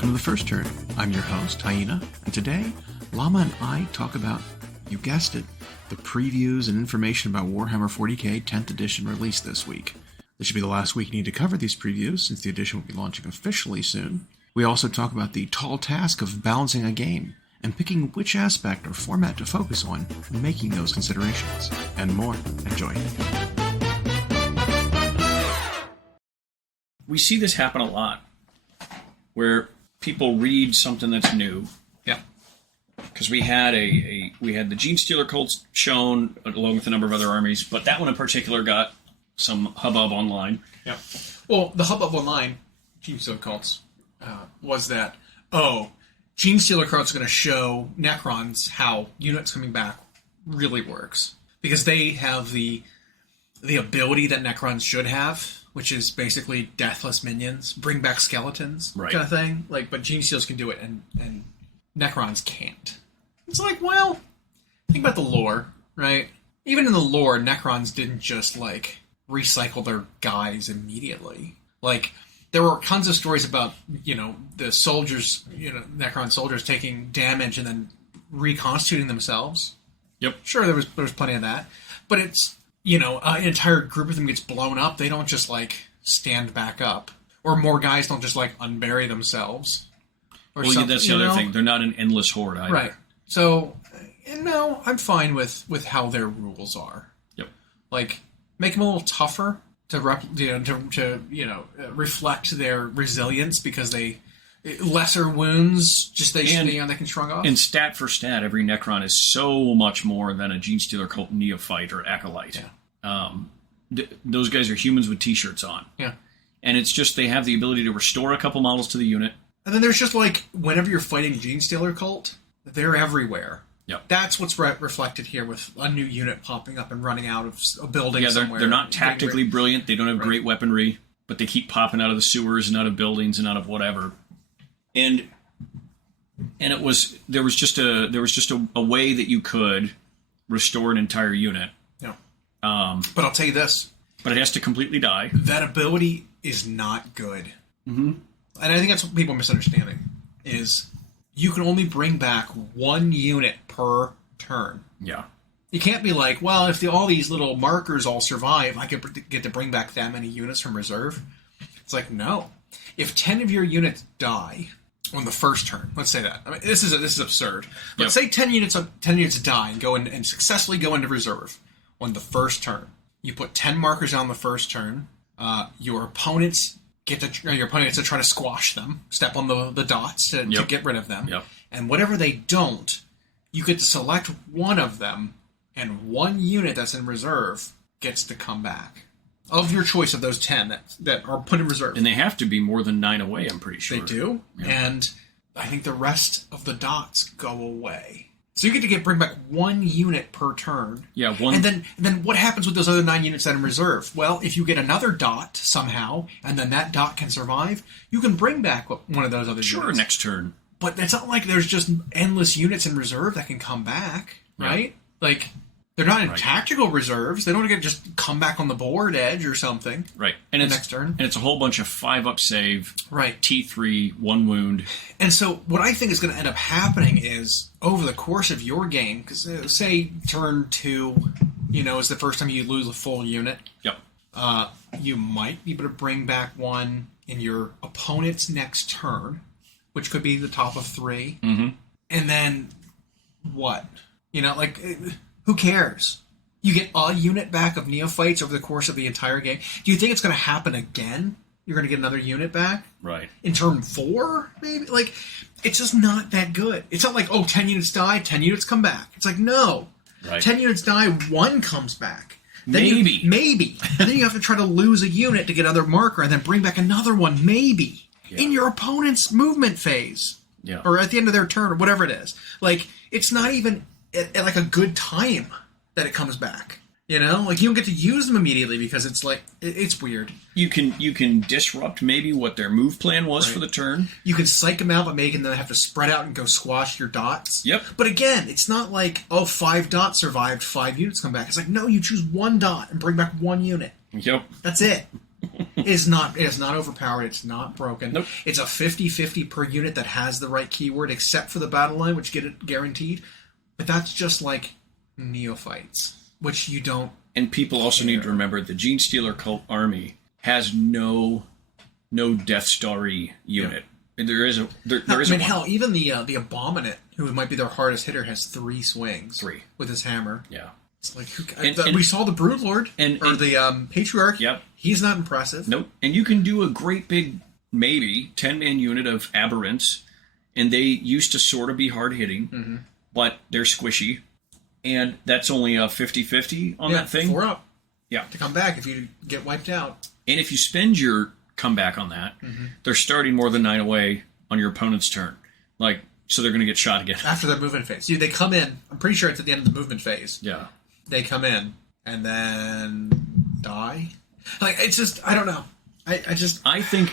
Welcome to the First Turn. I'm your host, Hyena, and today, Llama and I talk about, you guessed it, the previews and information about Warhammer 40k 10th edition release this week. This should be the last week you need to cover these previews, since the edition will be launching officially soon. We also talk about the tall task of balancing a game, and picking which aspect or format to focus on when making those considerations, and more. Enjoy. We see this happen a lot, where people read something that's new. Yeah. Because we had we had the Gene Stealer cults shown along with a number of other armies, but that one in particular got some hubbub online. Yeah. Well, the hubbub online, Gene Stealer cults, was that, Gene Stealer cults are going to show Necrons how units coming back really works. Because they have the ability that Necrons should have, which is basically deathless minions, bring back skeletons, right, kind of thing. But Gene Stealers can do it, and Necrons can't. It's like, well, think about the lore, right? Even in the lore, Necrons didn't just, recycle their guys immediately. There were tons of stories about, the soldiers, Necron soldiers taking damage and then reconstituting themselves. Yep. Sure, there was plenty of that. But it's, an entire group of them gets blown up. They don't just, stand back up. Or more guys don't just, unbury themselves. Or well, yeah, that's the other thing. They're not an endless horde either. Right. So, no, I'm fine with how their rules are. Yep. Make them a little tougher to reflect their resilience, because lesser wounds, they can shrug off. And stat for stat, every Necron is so much more than a Gene Stealer cult neophyte or acolyte. Yeah. Those guys are humans with t-shirts on. Yeah. And it's just they have the ability to restore a couple models to the unit. And then there's just whenever you're fighting Gene Stealer cult, they're everywhere. Yep. That's what's reflected here with a new unit popping up and running out of a building somewhere. They're not tactically brilliant. They don't have great weaponry, but they keep popping out of the sewers and out of buildings and out of whatever. And there was just a way that you could restore an entire unit. Yeah. But I'll tell you this. But it has to completely die. That ability is not good. Mm-hmm. And I think that's what people are misunderstanding, is you can only bring back one unit per turn. Yeah. You can't be like, well, if all these little markers all survive, I get to bring back that many units from reserve. It's like, no. If 10 of your units die on the first turn, let's say that. I mean, this is absurd. But say 10 units die and go in and successfully go into reserve on the first turn. You put 10 markers on the first turn. Your opponents gets to try to squash them, step on the dots to get rid of them. Yep. And whatever they don't, you get to select one of them, and one unit that's in reserve gets to come back. Of your choice of those 10 that are put in reserve. And they have to be more than 9 away, I'm pretty sure. They do. Yeah. And I think the rest of the dots go away. So you get to bring back one unit per turn. Yeah, one. And then what happens with those other 9 units that are in reserve? Well, if you get another dot somehow, and then that dot can survive, you can bring back one of those other units. Sure, next turn. But it's not like there's just endless units in reserve that can come back, right? Yeah. They're not in tactical reserves. They don't get to just come back on the board edge or something. Right. And next turn. And it's a whole bunch of 5-up save. Right. T3, 1 wound. And so what I think is going to end up happening is, over the course of your game, because say turn 2, is the first time you lose a full unit. Yep. You might be able to bring back one in your opponent's next turn, which could be the top of 3. Mm-hmm. And then what? Who cares? You get a unit back of neophytes over the course of the entire game. Do you think it's going to happen again? You're going to get another unit back? Right. In turn 4, maybe? It's just not that good. It's not like, 10 units die, 10 units come back. It's like, no. Right. 10 units die, 1 comes back. Then maybe. And then you have to try to lose a unit to get another marker, and then bring back another one, maybe. Yeah. In your opponent's movement phase. Yeah. Or at the end of their turn, or whatever it is. It's not even at a good time that it comes back. You don't get to use them immediately because it's weird. You can disrupt maybe what their move plan was for the turn. You can psych them out by making them have to spread out and go squash your dots. Yep. But again, it's not like, 5 dots survived, 5 units come back. It's like, no, you choose 1 dot and bring back 1 unit. Yep. That's it. is not overpowered. It's not broken. Nope. It's a 50-50 per unit that has the right keyword, except for the battle line, which get it guaranteed. But that's just like neophytes, which you don't. And people also need to remember the Gene Stealer cult army has no Death Star-y unit. Yeah. There is one. Hell, even the Abominant, who might be their hardest hitter, has 3 swings. 3 with his hammer. Yeah. It's like we saw the Broodlord or the Patriarch. Yep. He's not impressive. Nope. And you can do a great big, maybe 10-man unit of Aberrants, and they used to sort of be hard hitting, but they're squishy, and that's only a 50-50 on that thing. 4 up. Yeah. To come back if you get wiped out. And if you spend your comeback on that, they're starting more than 9 away on your opponent's turn. So they're going to get shot again. After their movement phase. They come in. I'm pretty sure it's at the end of the movement phase. Yeah. They come in and then die. It's just, I don't know. I think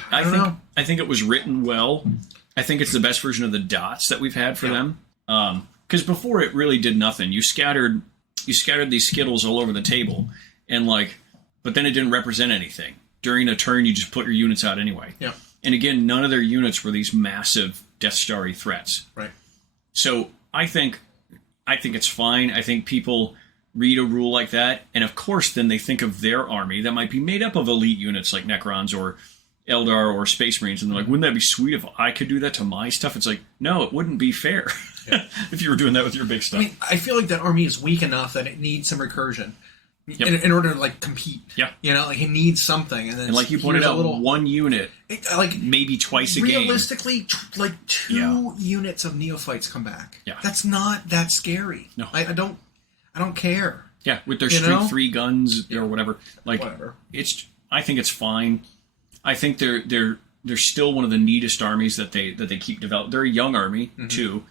it was written well. I think it's the best version of the dots that we've had for them. Because before it really did nothing. You scattered these Skittles all over the table, and but then it didn't represent anything. During a turn, you just put your units out anyway. Yeah. And again, none of their units were these massive Death Star-y threats. Right. So I think it's fine. I think people read a rule like that, and of course then they think of their army that might be made up of elite units like Necrons or Eldar or Space Marines, and they're like, wouldn't that be sweet if I could do that to my stuff? It's like, no, it wouldn't be fair if you were doing that with your big stuff. I feel like that army is weak enough that it needs some recursion in order to compete. Yeah. It needs something. And then like you pointed out, one unit, maybe twice a game. Realistically, 2 units of neophytes come back. Yeah. That's not that scary. No. I don't care. Yeah, with their Streak 3 guns or whatever. Whatever. I think it's fine. I think they're still one of the neatest armies that they keep developing. They're a young army too,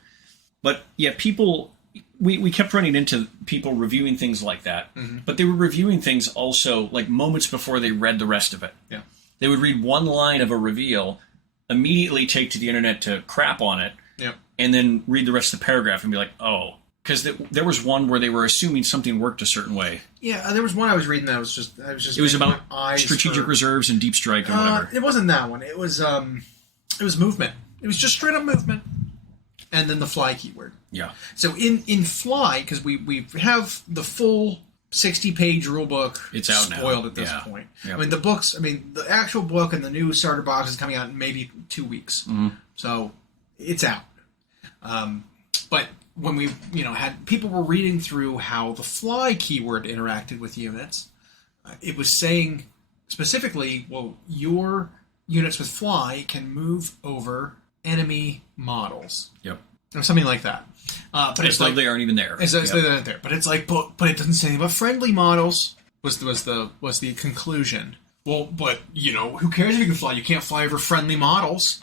but yeah, people we kept running into people reviewing things like that, but they were reviewing things also moments before they read the rest of it. Yeah, they would read one line of a reveal, immediately take to the internet to crap on it, and then read the rest of the paragraph and be like, oh. Because there was one where they were assuming something worked a certain way. Yeah, there was one I was reading that was just. It was about strategic reserves and deep strike and whatever. It wasn't that one. It was movement. It was just straight up movement, and then the fly keyword. Yeah. So in fly, because we have the full 60-page rule book. It's out spoiled now. At this point. Yep. The actual book and the new starter box is coming out in maybe 2 weeks. So it's out. But when we, had people were reading through how the fly keyword interacted with units, it was saying specifically, well, your units with fly can move over enemy models. Yep. Or something like that. But it's like they aren't even there. They're not there. But it's like, but it doesn't say anything about friendly models. Was the conclusion? Well, but who cares if you can fly? You can't fly over friendly models,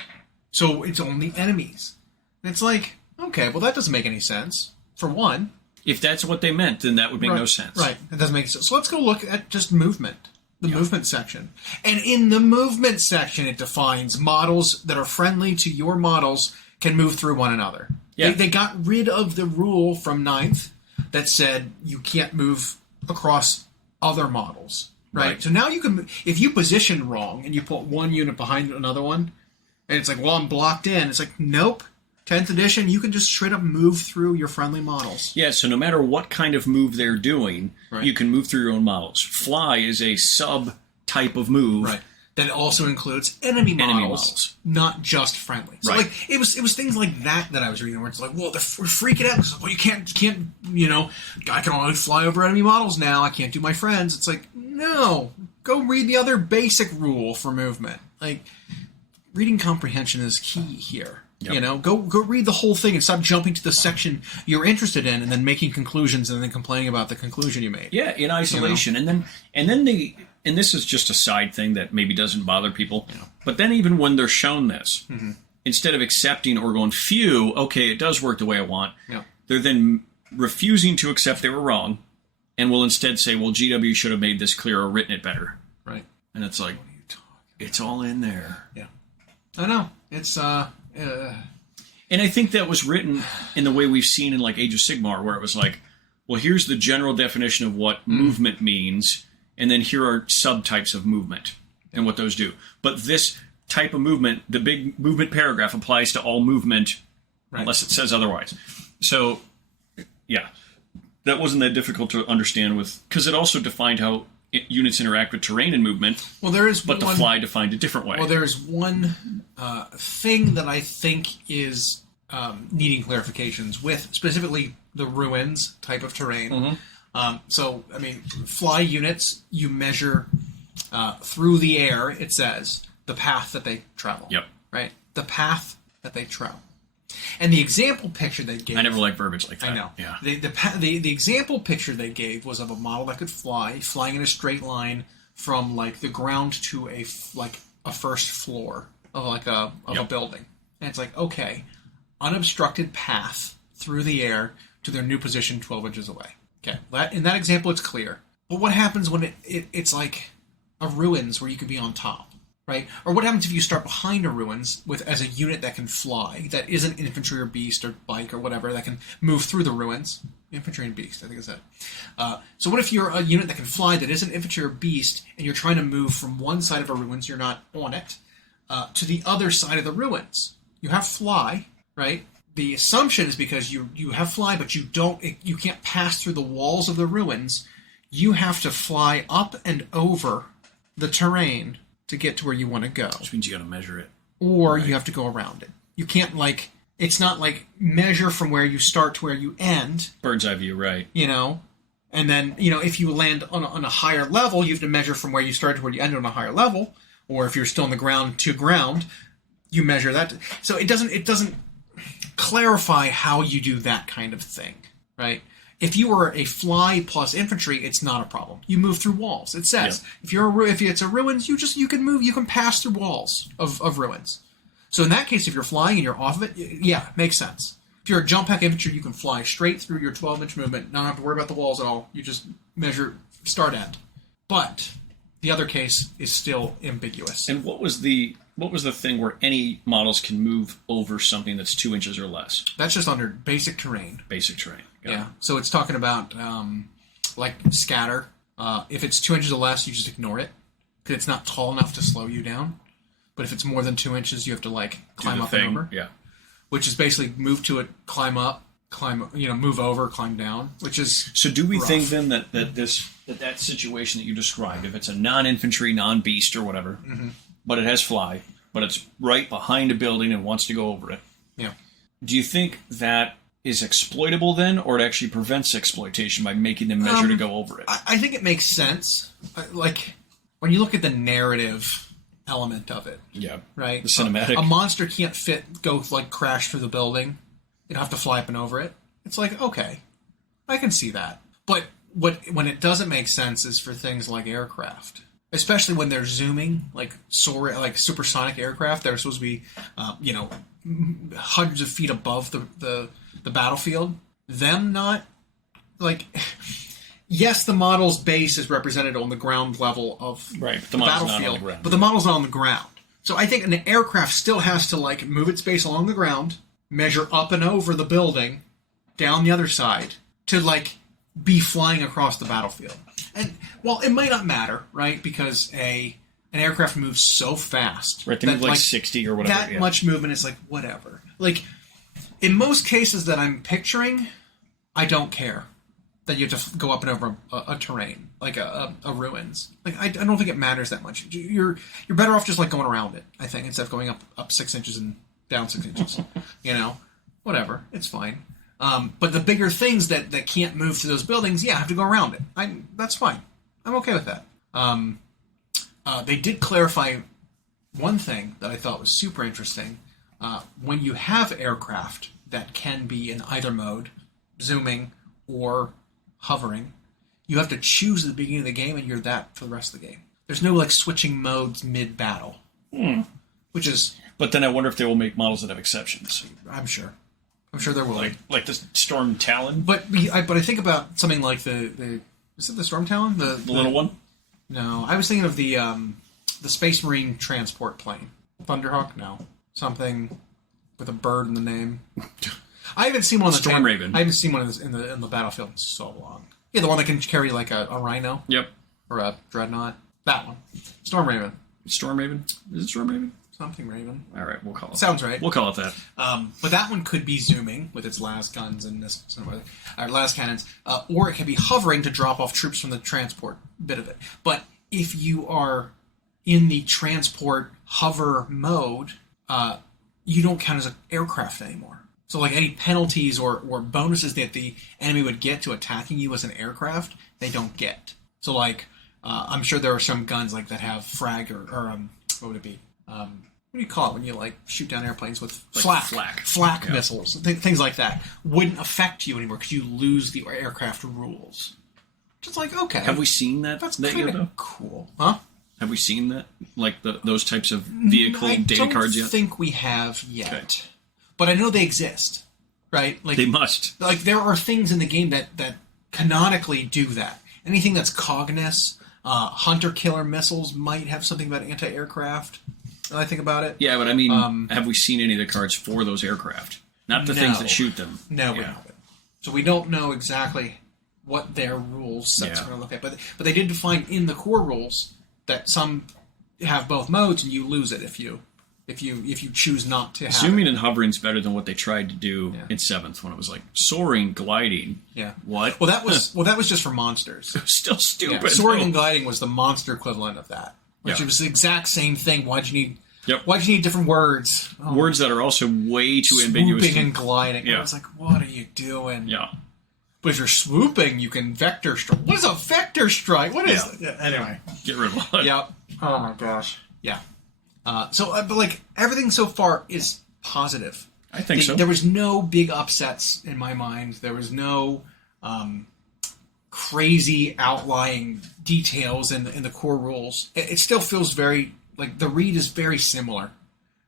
so it's only enemies. And it's like, okay, well that doesn't make any sense. For one, if that's what they meant, then that would make no sense. Right, it doesn't make sense. So let's go look at just movement. The movement section. And in the movement section, it defines models that are friendly to your models can move through one another. Yeah. They got rid of the rule from 9th that said you can't move across other models. Right? So now you can, if you position wrong and you put one unit behind another one, and it's like, well, I'm blocked in. It's like, nope. 10th edition, you can just straight up move through your friendly models. Yeah, so no matter what kind of move they're doing, you can move through your own models. Fly is a sub-type of move. Right. That also includes enemy models, not just friendly. So it was things like that I was reading where it's like, well, we're freaking out. Well, you can't, I can only fly over enemy models now. I can't do my friends. It's like, no, go read the other basic rule for movement. Reading comprehension is key here. Yep. Go read the whole thing and stop jumping to the section you're interested in and then making conclusions and then complaining about the conclusion you made. Yeah, in isolation. And then and this is just a side thing that maybe doesn't bother people. But then even when they're shown this, instead of accepting or going, phew, okay, it does work the way I want, they're then refusing to accept they were wrong and will instead say, well, GW should have made this clear or written it better. Right. And it's like, it's all in there. Yeah. I know. It's and I think that was written in the way we've seen in Age of Sigmar, where it was like, well, here's the general definition of what movement means, and then here are subtypes of movement. and what those do. But this type of movement, the big movement paragraph, applies to all movement unless it says otherwise. So, yeah, that wasn't that difficult to understand because it also defined how units interact with terrain and movement. Well, there is, but the fly defined a different way. Well, there is one thing that I think is needing clarifications with specifically the ruins type of terrain. So, I mean, fly units, you measure through the air, it says, the path that they travel. Yep. Right? The path that they travel. And the example picture they gave... I never liked verbiage like that. I know. Yeah. The example picture they gave was of a model that could fly, flying in a straight line from, like, the ground to a first floor of, like, a building. And it's like, okay, unobstructed path through the air to their new position 12 inches away. Okay, in that example, it's clear. But what happens when it's like a ruins where you could be on top, right? Or what happens if you start behind a ruins as a unit that can fly, that isn't infantry or beast or bike or whatever, that can move through the ruins? Infantry and beast, I think is it. So what if you're a unit that can fly that isn't infantry or beast, and you're trying to move from one side of a ruins, you're not on it, to the other side of the ruins? You have fly, right? The assumption is because you have fly, but you can't pass through the walls of the ruins. You have to fly up and over the terrain to get to where you want to go. Which means you got to measure it. Or you have to go around it. You can't, like, it's not like measure from where you start to where you end. Bird's eye view, right. You know? And then, you know, if you land on a higher level, you have to measure from where you start to where you end on a higher level. Or if you're still on the ground to ground, you measure that. So it doesn't clarify how you do that kind of thing, right? If you were a fly plus infantry, it's not a problem. You move through walls. It says if it's a ruins, you can pass through walls of ruins. So in that case, if you're flying and you're off of it, yeah, makes sense. If you're a jump pack infantry, you can fly straight through your 12-inch movement, not have to worry about the walls at all. You just measure start end. But the other case is still ambiguous. And what was the thing where any models can move over something that's 2 inches or less? That's just under basic terrain. Basic terrain. Yeah. So it's talking about like scatter. If it's 2 inches or less, you just ignore it because it's not tall enough to slow you down. But if it's more than 2 inches, you have to like climb up and over. Yeah. Which is basically move to it, climb up, move over, climb down. Which is so. Do we rough. think then that situation that you described, if it's a non-infantry, non-beast or whatever, but it has fly, but it's right behind a building and wants to go over it. Yeah. Do you think that is exploitable then, or it actually prevents exploitation by making them measure to go over it? I think it makes sense. Like, when you look at the narrative element of it. Yeah. Right? The cinematic. A monster can't go crash through the building. You'd have to fly up and over it. It's like, okay, I can see that. But when it doesn't make sense is for things like aircraft. Especially when they're zooming, like supersonic aircraft, they're supposed to be, hundreds of feet above the battlefield. Them not, like, yes, the model's base is represented on the ground level of the battlefield, but the model's not on the ground. So I think an aircraft still has to, like, move its base along the ground, measure up and over the building, down the other side, to, like, be flying across the battlefield. And, well, it might not matter, right? Because an aircraft moves so fast. Right, they move like 60 or whatever. That much movement is like, whatever. Like, in most cases that I'm picturing, I don't care that you have to go up and over a terrain, like a ruins. Like, I don't think it matters that much. You're better off just, like, going around it, I think, instead of going up 6 inches and down 6 inches. Whatever. It's fine. But the bigger things that can't move to those buildings, have to go around it. That's fine. I'm okay with that. They did clarify one thing that I thought was super interesting. When you have aircraft that can be in either mode, zooming or hovering, you have to choose at the beginning of the game, and you're that for the rest of the game. There's no, like, switching modes mid-battle. Which is... But then I wonder if they will make models that have exceptions. I'm sure there will. Like the Storm Talon? But I think about something like the is it the Storm Talon? The little one? No, I was thinking of the Space Marine transport plane. Thunderhawk? No. Something with a bird in the name. I haven't seen one on the Storm Raven. I haven't seen one in the battlefield in so long. Yeah, the one that can carry like a rhino. Yep. Or a dreadnought. That one. Storm Raven. Storm Raven? Is it Storm Raven? Something Raven. All right, we'll call it. Sounds right. We'll call it that. But that one could be zooming with its las guns and this, las cannons, or it can be hovering to drop off troops from the transport bit of it. But if you are in the transport hover mode, you don't count as an aircraft anymore. So like any penalties or bonuses that the enemy would get to attacking you as an aircraft, they don't get. So like, I'm sure there are some guns like that have frag or what would it be? What do you call it when you like shoot down airplanes with Like flak missiles, things like that wouldn't affect you anymore because you lose the aircraft rules. Just like, okay, Have we seen that? that's that kind yet, though? of cool, huh? Have we seen that? Like those types of vehicle data cards I yet? don't think we have yet, Okay. but I know they exist, right? Like They must. Like there are things in the game that canonically do that. Anything that's Cognis, hunter-killer missiles might have something about anti-aircraft. When I think about it. Yeah, but I mean, have we seen any of the cards for those aircraft? Not the things No. that shoot them. No, we Yeah. haven't. So we don't know exactly what their rules sets Yeah. are going to look at. But they did define in the core rules that some have both modes, and you lose it if you choose not to have Zooming it. and hovering's better than what they tried to do in 7th when it was like soaring, gliding. Yeah. What? Well, that was just for monsters. Still Yeah. stupid. Soaring though. and gliding was the monster equivalent of that, which Yeah. was the exact same thing. Why'd you need? Yep. Why'd you need different words? Oh, Words that are also way too ambiguous. swooping and gliding. Yeah. I was like, what are you doing? Yeah. But if you're swooping, you can vector strike. What is a vector strike? What is it? Yeah, anyway. Get rid of it. Yep. Oh my gosh. Yeah. But like everything so far is positive. I think so. There was no big upsets in my mind. There was no crazy outlying details in the core rules. It still feels very like the read is very similar,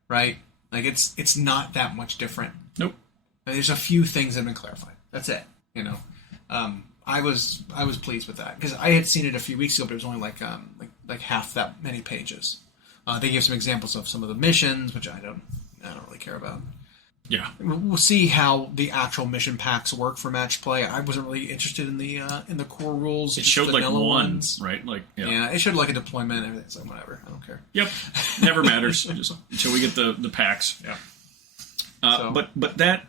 right? Like it's not that much different. Nope. There's a few things that have been clarified. That's it. You know, I was pleased with that because I had seen it a few weeks ago, but it was only like half that many pages. They gave some examples of some of the missions, which I don't really care about. Yeah. We'll see how the actual mission packs work for match play. I wasn't really interested in the core rules. It just showed like vanilla one, ones. right? Like Yeah, it showed like a deployment and everything. So whatever, I don't care. Yep. Never matters. Just until we get the packs. Yeah. But that,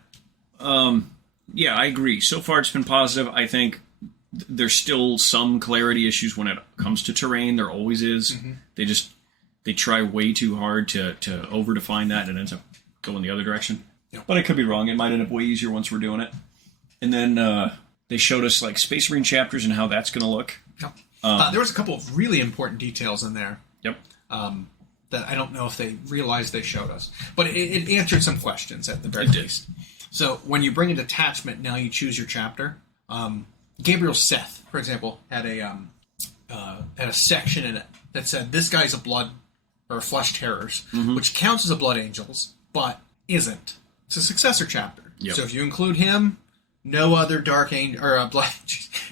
yeah, I agree. So far, it's been positive. I think there's still some clarity issues when it comes to terrain. There always is. Mm-hmm. They try way too hard to over define that, and it ends up going the other direction. Yeah. But I could be wrong. It might end up way easier once we're doing it. And then they showed us like Space Marine chapters and how that's going to look. Yep. There was a couple of really important details in there. Yep. That I don't know if they realized they showed us. But it answered some questions at the very It did. least. So when you bring a detachment, now you choose your chapter. Gabriel Seth, for example, had a section in it that said this guy's a blood or flesh terrors, which counts as a blood angels, but isn't. It's a successor chapter. Yep. So if you include him, no other dark angel or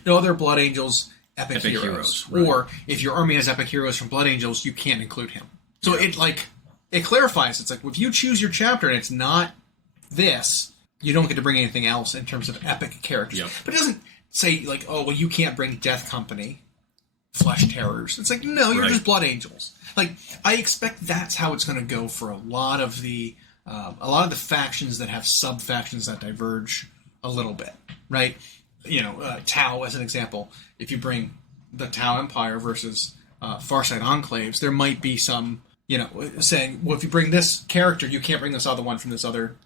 no other blood angels. Epic heroes. Right. Or if your army has epic heroes from Blood Angels, you can't include him. So it clarifies. It's like if you choose your chapter and it's not this, you don't get to bring anything else in terms of epic characters. Yep. But it doesn't say like, oh well, you can't bring Death Company, Flesh Terrors. It's like no, you're Right. just Blood Angels. Like I expect that's how it's going to go for a lot of the factions that have sub factions that diverge a little bit, right? You know, Tau as an example. If you bring the Tau Empire versus Farsight Enclaves, there might be some, you know, saying, well, if you bring this character, you can't bring this other one from this other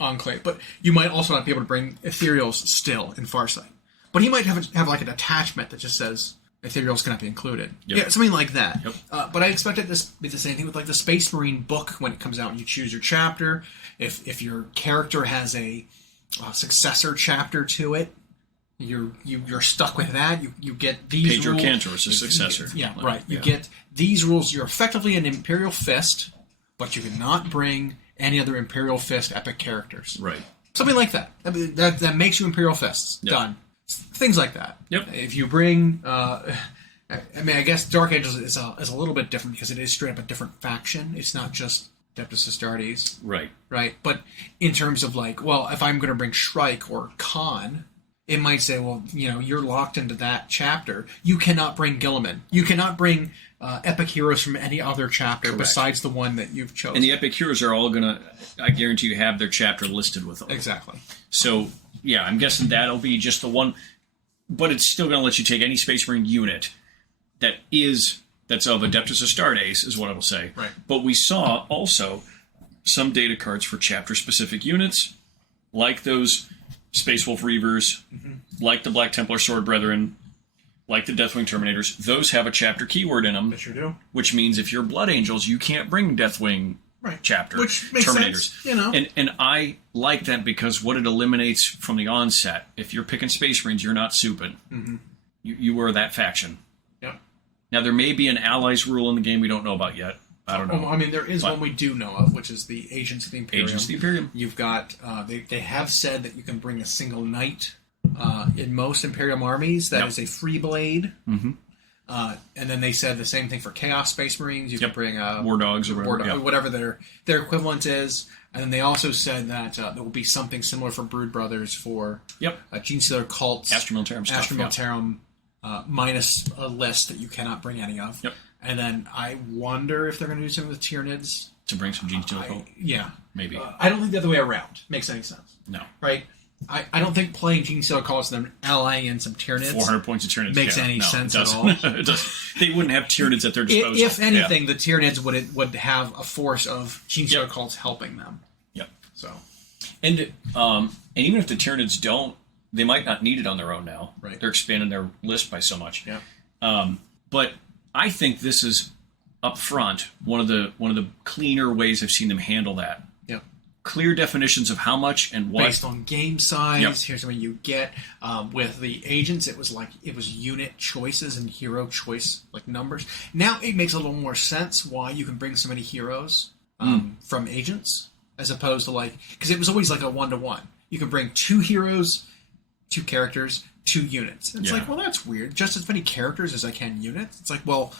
enclave. But you might also not be able to bring Ethereals still in Farsight. But he might have like an attachment that just says Ethereals cannot be included. Yep. Yeah, something like that. Yep. But I expected this to be the same thing with like the Space Marine book when it comes out and you choose your chapter. If your character has a successor chapter to it, you're stuck with that. You get these Pedro rules. Cantor is a successor. Yeah, right. You get these rules. You're effectively an Imperial Fist, but you cannot bring any other Imperial Fist epic characters. Right. Something like that. That makes you Imperial Fists. Yep. Done. Things like that. Yep. If you bring, I guess Dark Angels is a little bit different because it is straight up a different faction. It's not just Adeptus Astartes. Right. Right. But in terms of like, well, if I'm going to bring Shrike or Khan, it might say, well, you know, you're locked into that chapter. You cannot bring Gilliman. You cannot bring epic heroes from any other chapter Correct. besides the one that you've chosen. And the epic heroes are all gonna, I guarantee you, have their chapter listed with them. Exactly. So yeah, I'm guessing that'll be just the one, but it's still gonna let you take any Space Marine unit that's of Adeptus Astartes, is what I will say. Right. But we saw also some data cards for chapter-specific units, like those Space Wolf Reavers, like the Black Templar Sword Brethren, like the Deathwing Terminators. Those have a chapter keyword in them, They sure do. which means if you're Blood Angels, you can't bring Deathwing chapter Which makes Terminators. sense, you know. And I like that because what it eliminates from the onset, if you're picking Space Marines, you're not souping. You were that faction. Yeah. Now, there may be an allies rule in the game we don't know about yet. I don't know. Well, I mean, there is one we do know of, which is the Agents of the Imperium. Agents of the Imperium. You've got, they have said that you can bring a single knight in most Imperium armies. That is a free blade. And then they said the same thing for Chaos Space Marines. You can bring War Dogs or whatever. whatever their equivalent is. And then they also said that there will be something similar for Brood Brothers for Gene Stealer cults. Astra Militarum stuff. Astra Militarum, minus a list that you cannot bring any of. And then I wonder if they're going to do something with Tyranids. To bring some Gene Stealer cult? Yeah. Maybe. I don't think the other way around makes any sense. No. Right? I don't think playing Gene Stealer cults and then allying in some Tyranids 400 points of Tyranids makes any sense at all. It doesn't. They wouldn't have Tyranids at their disposal. If anything, the Tyranids would have a force of Gene Stealer cults helping them. Yep. So, and even if the Tyranids don't, they might not need it on their own now. Right. They're expanding their list by so much. Yeah. But I think this is up front one of the cleaner ways I've seen them handle that. Yeah. Clear definitions of how much and what. Based on game size. Yep. Here's what you get. With the agents, it was unit choices and hero choice numbers. Now it makes a little more sense why you can bring so many heroes from agents as opposed to because it was always a 1-to-1. You can bring 2 heroes, 2 characters, 2 units. It's well, that's weird. Just as many characters as I can units. It's well,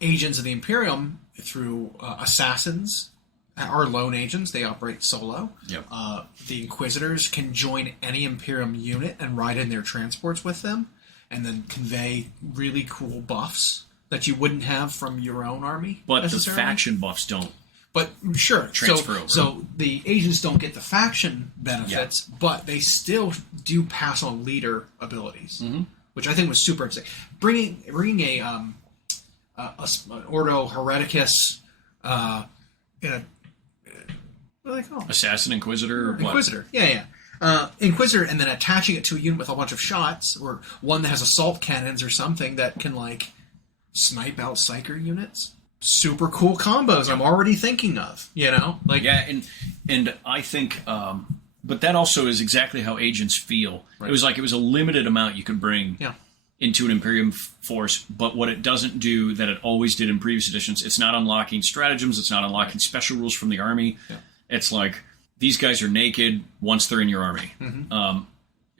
Agents of the Imperium through assassins are lone agents. They operate solo. Yep. The Inquisitors can join any Imperium unit and ride in their transports with them, and then convey really cool buffs that you wouldn't have from your own army. But the faction buffs don't. But sure, transfer over. So the agents don't get the faction benefits, but they still do pass on leader abilities, which I think was super interesting. Bringing an Ordo Hereticus, what do they call them? Assassin, Inquisitor, or what? Inquisitor, yeah. Inquisitor, and then attaching it to a unit with a bunch of shots, or one that has assault cannons or something that can snipe out Psyker units. Super cool combos I'm already thinking of, and I think but that also is exactly how agents feel. Right. It was a limited amount you could bring into an Imperium force, but what it doesn't do that it always did in previous editions, it's not unlocking stratagems, it's not unlocking special rules from the army. It's these guys are naked once they're in your army,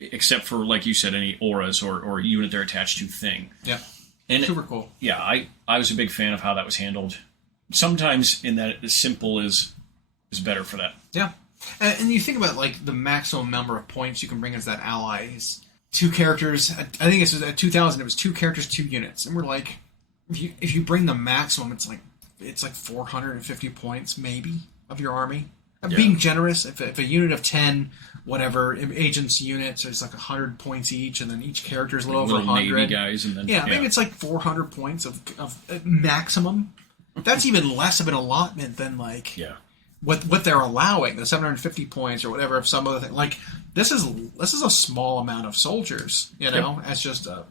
except for, like you said, any auras or unit they're attached to thing. And super cool. Yeah, I was a big fan of how that was handled. Sometimes in that simple is better for that. Yeah. And you think about the maximum number of points you can bring as that ally is 2 characters. I think it's at 2000 it was 2 characters, 2 units. And we're if you bring the maximum it's 450 points maybe of your army. Being generous, if a unit of 10 whatever agents units, it's 100 points each, and then each character is a little over 100 Navy guys, and then maybe it's 400 points of maximum. That's even less of an allotment than what they're allowing, the 750 points or whatever of some other thing. This is a small amount of soldiers, as just a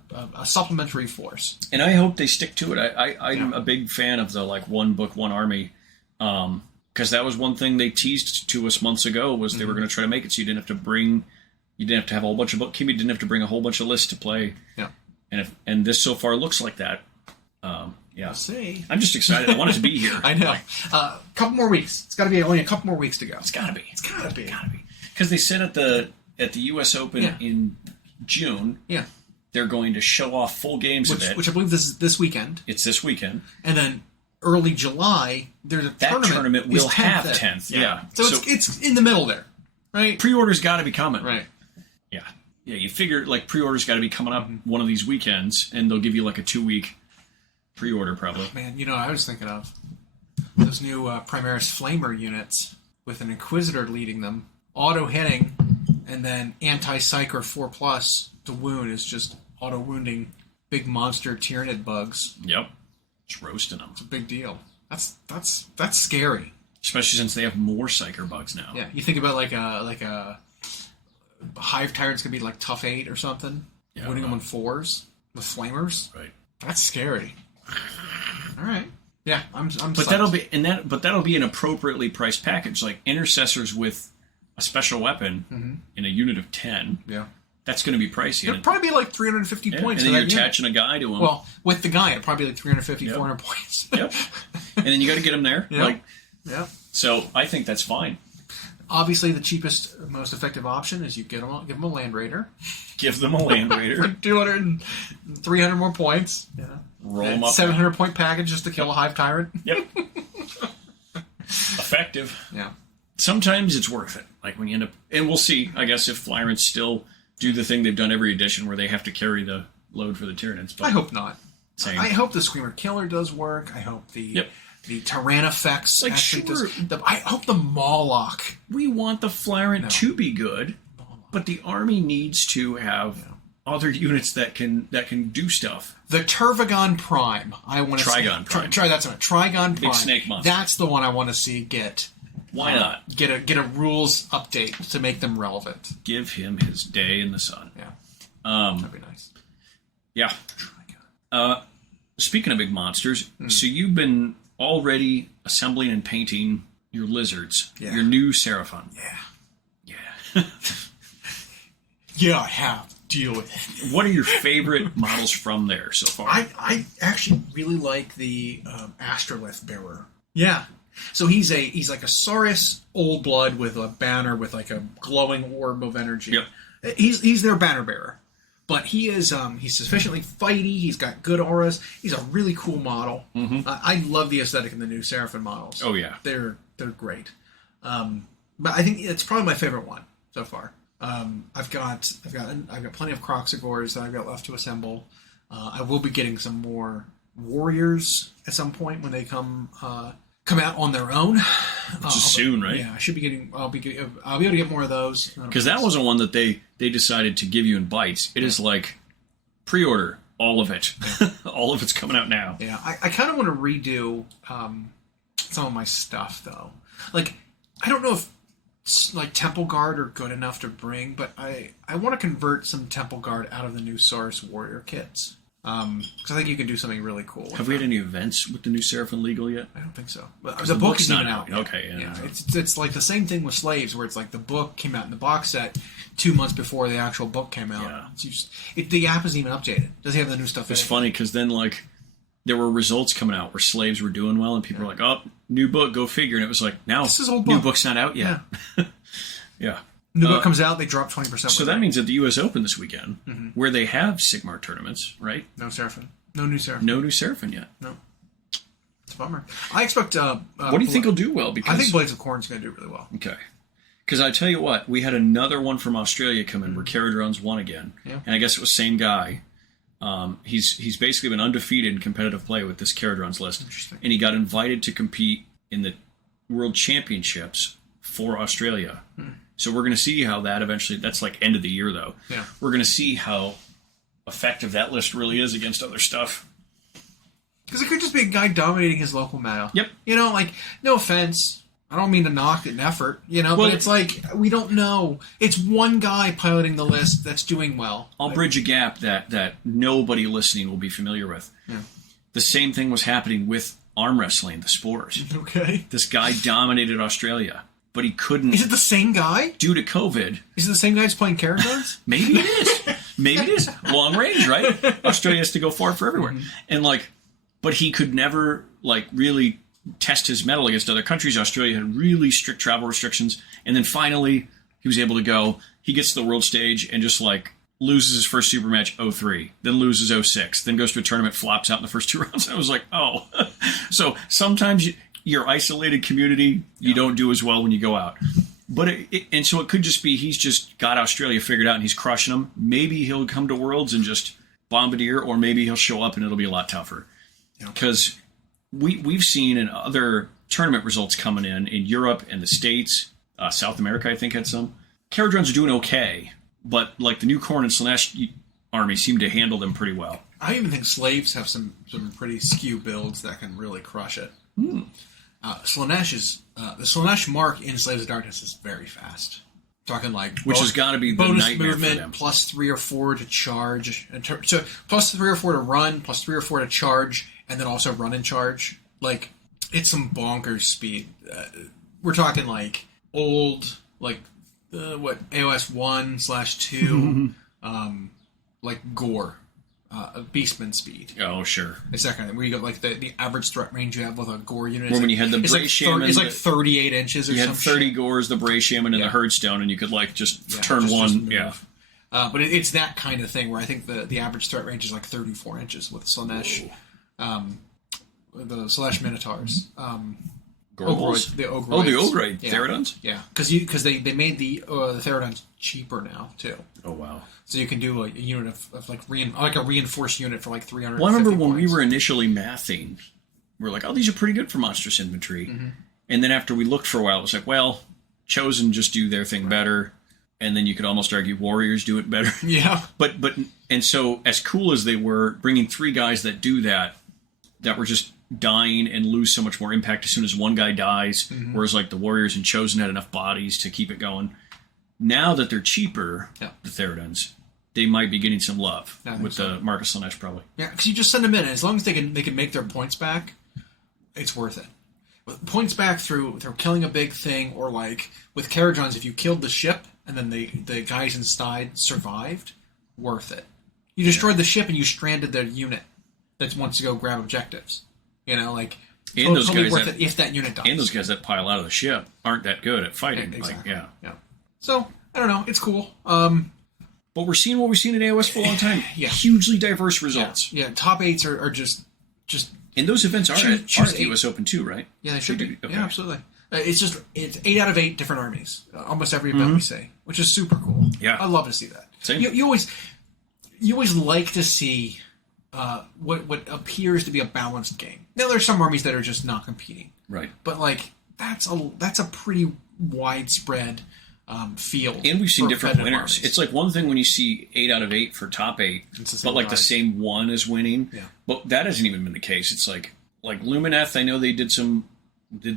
supplementary force. And I hope they stick to it. I'm a big fan of the one book, one army. Because that was one thing they teased to us months ago was they were going to try to make it so you didn't have to have a whole bunch of Kimmy didn't have to bring a whole bunch of lists to play. Yeah. And this so far looks like that. We'll see. I'm just excited. I want it to be here. I know. Couple more weeks. It's got to be only a couple more weeks to go. It's got to be. It's got to be. Because they said at the U.S. Open in June, they're going to show off full games of it. Which I believe this weekend. It's this weekend. And then early July, there's a tournament. That tournament will have 10th. Yeah. So it's in the middle there, right? Pre-orders got to be coming. Right. Yeah. Yeah, you figure pre-orders got to be coming up one of these weekends, and they'll give you a 2-week Pre-order, probably. Man, I was thinking of those new Primaris Flamer units with an Inquisitor leading them, auto-hitting, and then Anti-Psyker 4+. The wound is just auto-wounding big monster Tyranid bugs. Yep. Just roasting them. It's a big deal. That's scary. Especially since they have more Psyker bugs now. Yeah, you think about like a Hive Tyrant's gonna be like tough 8 or something, winning them on 4s with Flamers. Right. That's scary. All right. Yeah, I'm. But psyched. that'll be an appropriately priced package, like Intercessors with a special weapon in a unit of 10. Yeah. That's going to be pricey. It'd probably be like 350 points. And then for you're that attaching a guy to him. Well, with the guy, it'd probably be like 350, 400 points. Yep. And then you got to get him there. Yep. Yeah. So I think that's fine. Obviously, the cheapest, most effective option is you give them a Land Raider. Give them a Land Raider. Like 200 and 300 more points. Yeah. Roll them up. 700-point package just to kill a Hive Tyrant. Yep. Effective. Yeah. Sometimes it's worth it. Like when you end up... And we'll see, I guess, if Flyrants still do the thing they've done every edition where they have to carry the load for the Tyranids. But I hope not. Same. I hope the Screamer Killer does work. I hope the Tyrannifex actually does. I hope the Moloch. We want the Flyrant to be good, but the army needs to have other units that can do stuff. The Turvagon Prime. I want to Trigon Prime. That's it. Trigon Prime. Big snake monster. That's the one I want to see get. Why not? Get a rules update to make them relevant. Give him his day in the sun. Yeah. That'd be nice. Yeah. Speaking of big monsters, so you've been already assembling and painting your lizards, your new Seraphon. Yeah. Yeah, I have. Deal with it. What are your favorite models from there so far? I actually really like the Astrolith Bearer. Yeah. So he's like a Saurus old blood with a banner with like a glowing orb of energy. Yep. He's their banner bearer. But he is he's sufficiently fighty, he's got good auras, he's a really cool model. I love the aesthetic in the new Seraphon models. Oh yeah. They're great. But I think it's probably my favorite one so far. I've got plenty of Croxagores that I've got left to assemble. I will be getting some more warriors at some point when they come out on their own. Which is soon, right? Yeah, I should be getting. I'll be able to get more of those. Because that wasn't one that they decided to give you in bites. It is like pre-order all of it. All of it's coming out now. Yeah, I kind of want to redo some of my stuff though. Like, I don't know if like Temple Guard are good enough to bring, but I want to convert some Temple Guard out of the new Saurus Warrior kits. Because I think you can do something really cool. Have we had any events with the new Seraphon Legal yet? I don't think so. But the book is even out. Okay, yeah. It's like the same thing with Slaves, where it's like the book came out in the box set 2 months before the actual book came out. Yeah. The app isn't even updated. It doesn't have the new stuff. It's funny because then like there were results coming out where Slaves were doing well, and people were like, "Oh, new book, go figure." And it was like, "Now this is old new book. book's not out yet." Yeah. New book comes out, they drop 20%. So that means at the U.S. Open this weekend, where they have Sigmar tournaments, right? No Seraphon. No new Seraphon. No new Seraphon yet. No. It's a bummer. I expect... what do you think will do well? Because I think Blades of Corn's going to do really well. Okay. Because I tell you what, we had another one from Australia come in where Caradron's won again. Yeah. And I guess it was same guy. He's basically been undefeated in competitive play with this Caradron's list. Interesting. And he got invited to compete in the World Championships for Australia. So we're going to see how that eventually... That's like end of the year, though. Yeah. We're going to see how effective that list really is against other stuff. Because it could just be a guy dominating his local meta. Yep. Like, no offense. I don't mean to knock an effort, but it's like, we don't know. It's one guy piloting the list that's doing well. I'll bridge a gap that nobody listening will be familiar with. Yeah. The same thing was happening with arm wrestling, the sport. Okay. This guy dominated Australia, but he couldn't... Is it the same guy? Due to COVID. Is it the same guy that's playing Caradons? Maybe it is. Maybe it is. Long range, right? Australia has to go far for everywhere. And but he could never really test his mettle against other countries. Australia had really strict travel restrictions. And then finally, he was able to go. He gets to the world stage and just loses his first super match 0-3, then loses 0-6, then goes to a tournament, flops out in the first 2 rounds. And I was like, oh. So sometimes your isolated community, you don't do as well when you go out. But and so it could just be he's just got Australia figured out and he's crushing them. Maybe he'll come to Worlds and just bombardier, or maybe he'll show up and it'll be a lot tougher. Because we've seen in other tournament results coming in Europe and the States, South America, I think had some. Caradrons are doing okay, but like the new Khorne and Slaanesh army seem to handle them pretty well. I even think slaves have some pretty skew builds that can really crush it. Slaanesh is the Slaanesh mark in Slaves of Darkness is very fast. Talking like which has got to be the bonus nightmare movement, for them. plus 3 or 4 to charge, so plus 3 or 4 to run, plus 3 or 4 to charge, and then also run and charge. Like it's some bonkers speed. We're talking like old like AOS 1/2 like gore. Beastman speed. Oh, sure. It's that kind of thing, where you got like the average threat range you have with a gore unit. Or when you had the Bray Shaman. It's like 38 inches or something. You had 30 gores, the Bray Shaman, and the Herdstone, and you could like just turn one. But it's that kind of thing where I think the average threat range is like 34 inches with Slaanesh. The Slaanesh Minotaurs. Gorgoroids? The Ogroids. Oh, the Ogroid Therodons? Yeah, because they made the Therodons cheaper now, too. Oh, wow. So you can do a unit of like a reinforced unit for like 300. Well, I remember when we were initially mathing, we were like, "Oh, these are pretty good for monstrous infantry." Mm-hmm. And then after we looked for a while, it was like, "Well, Chosen just do their thing better," and then you could almost argue Warriors do it better. Yeah. But so as cool as they were, bringing 3 guys that do that were just dying and lose so much more impact as soon as one guy dies, whereas like the Warriors and Chosen had enough bodies to keep it going. Now that they're cheaper, the Therodons, they might be getting some love with the Marcus Slaanesh probably. Yeah, because you just send them in, and as long as they can make their points back, it's worth it. Points back through killing a big thing, or like with Caradrons, if you killed the ship and then the guys inside survived, worth it. You destroyed the ship and you stranded their unit that wants to go grab objectives. Like and those guys worth it if that unit dies. And those guys that pile out of the ship aren't that good at fighting. Exactly. Like, yeah. So I don't know. It's cool. But we're seeing what we've seen in AOS for a long time. Hugely diverse results. Yeah. Top 8s are just. And those events are at AOS Open too, right? Yeah, they should be. Okay. Yeah, absolutely. It's 8 out of 8 different armies. Almost every event we say, which is super cool. Yeah, I love to see that. Same. You always like to see what appears to be a balanced game. Now there's some armies that are just not competing, right? But like that's a pretty widespread field. And we've seen different winners. Armies. It's like one thing when you see 8 out of 8 for top 8, but like the same one is winning. Yeah. But that hasn't even been the case. It's like Lumineth, I know they did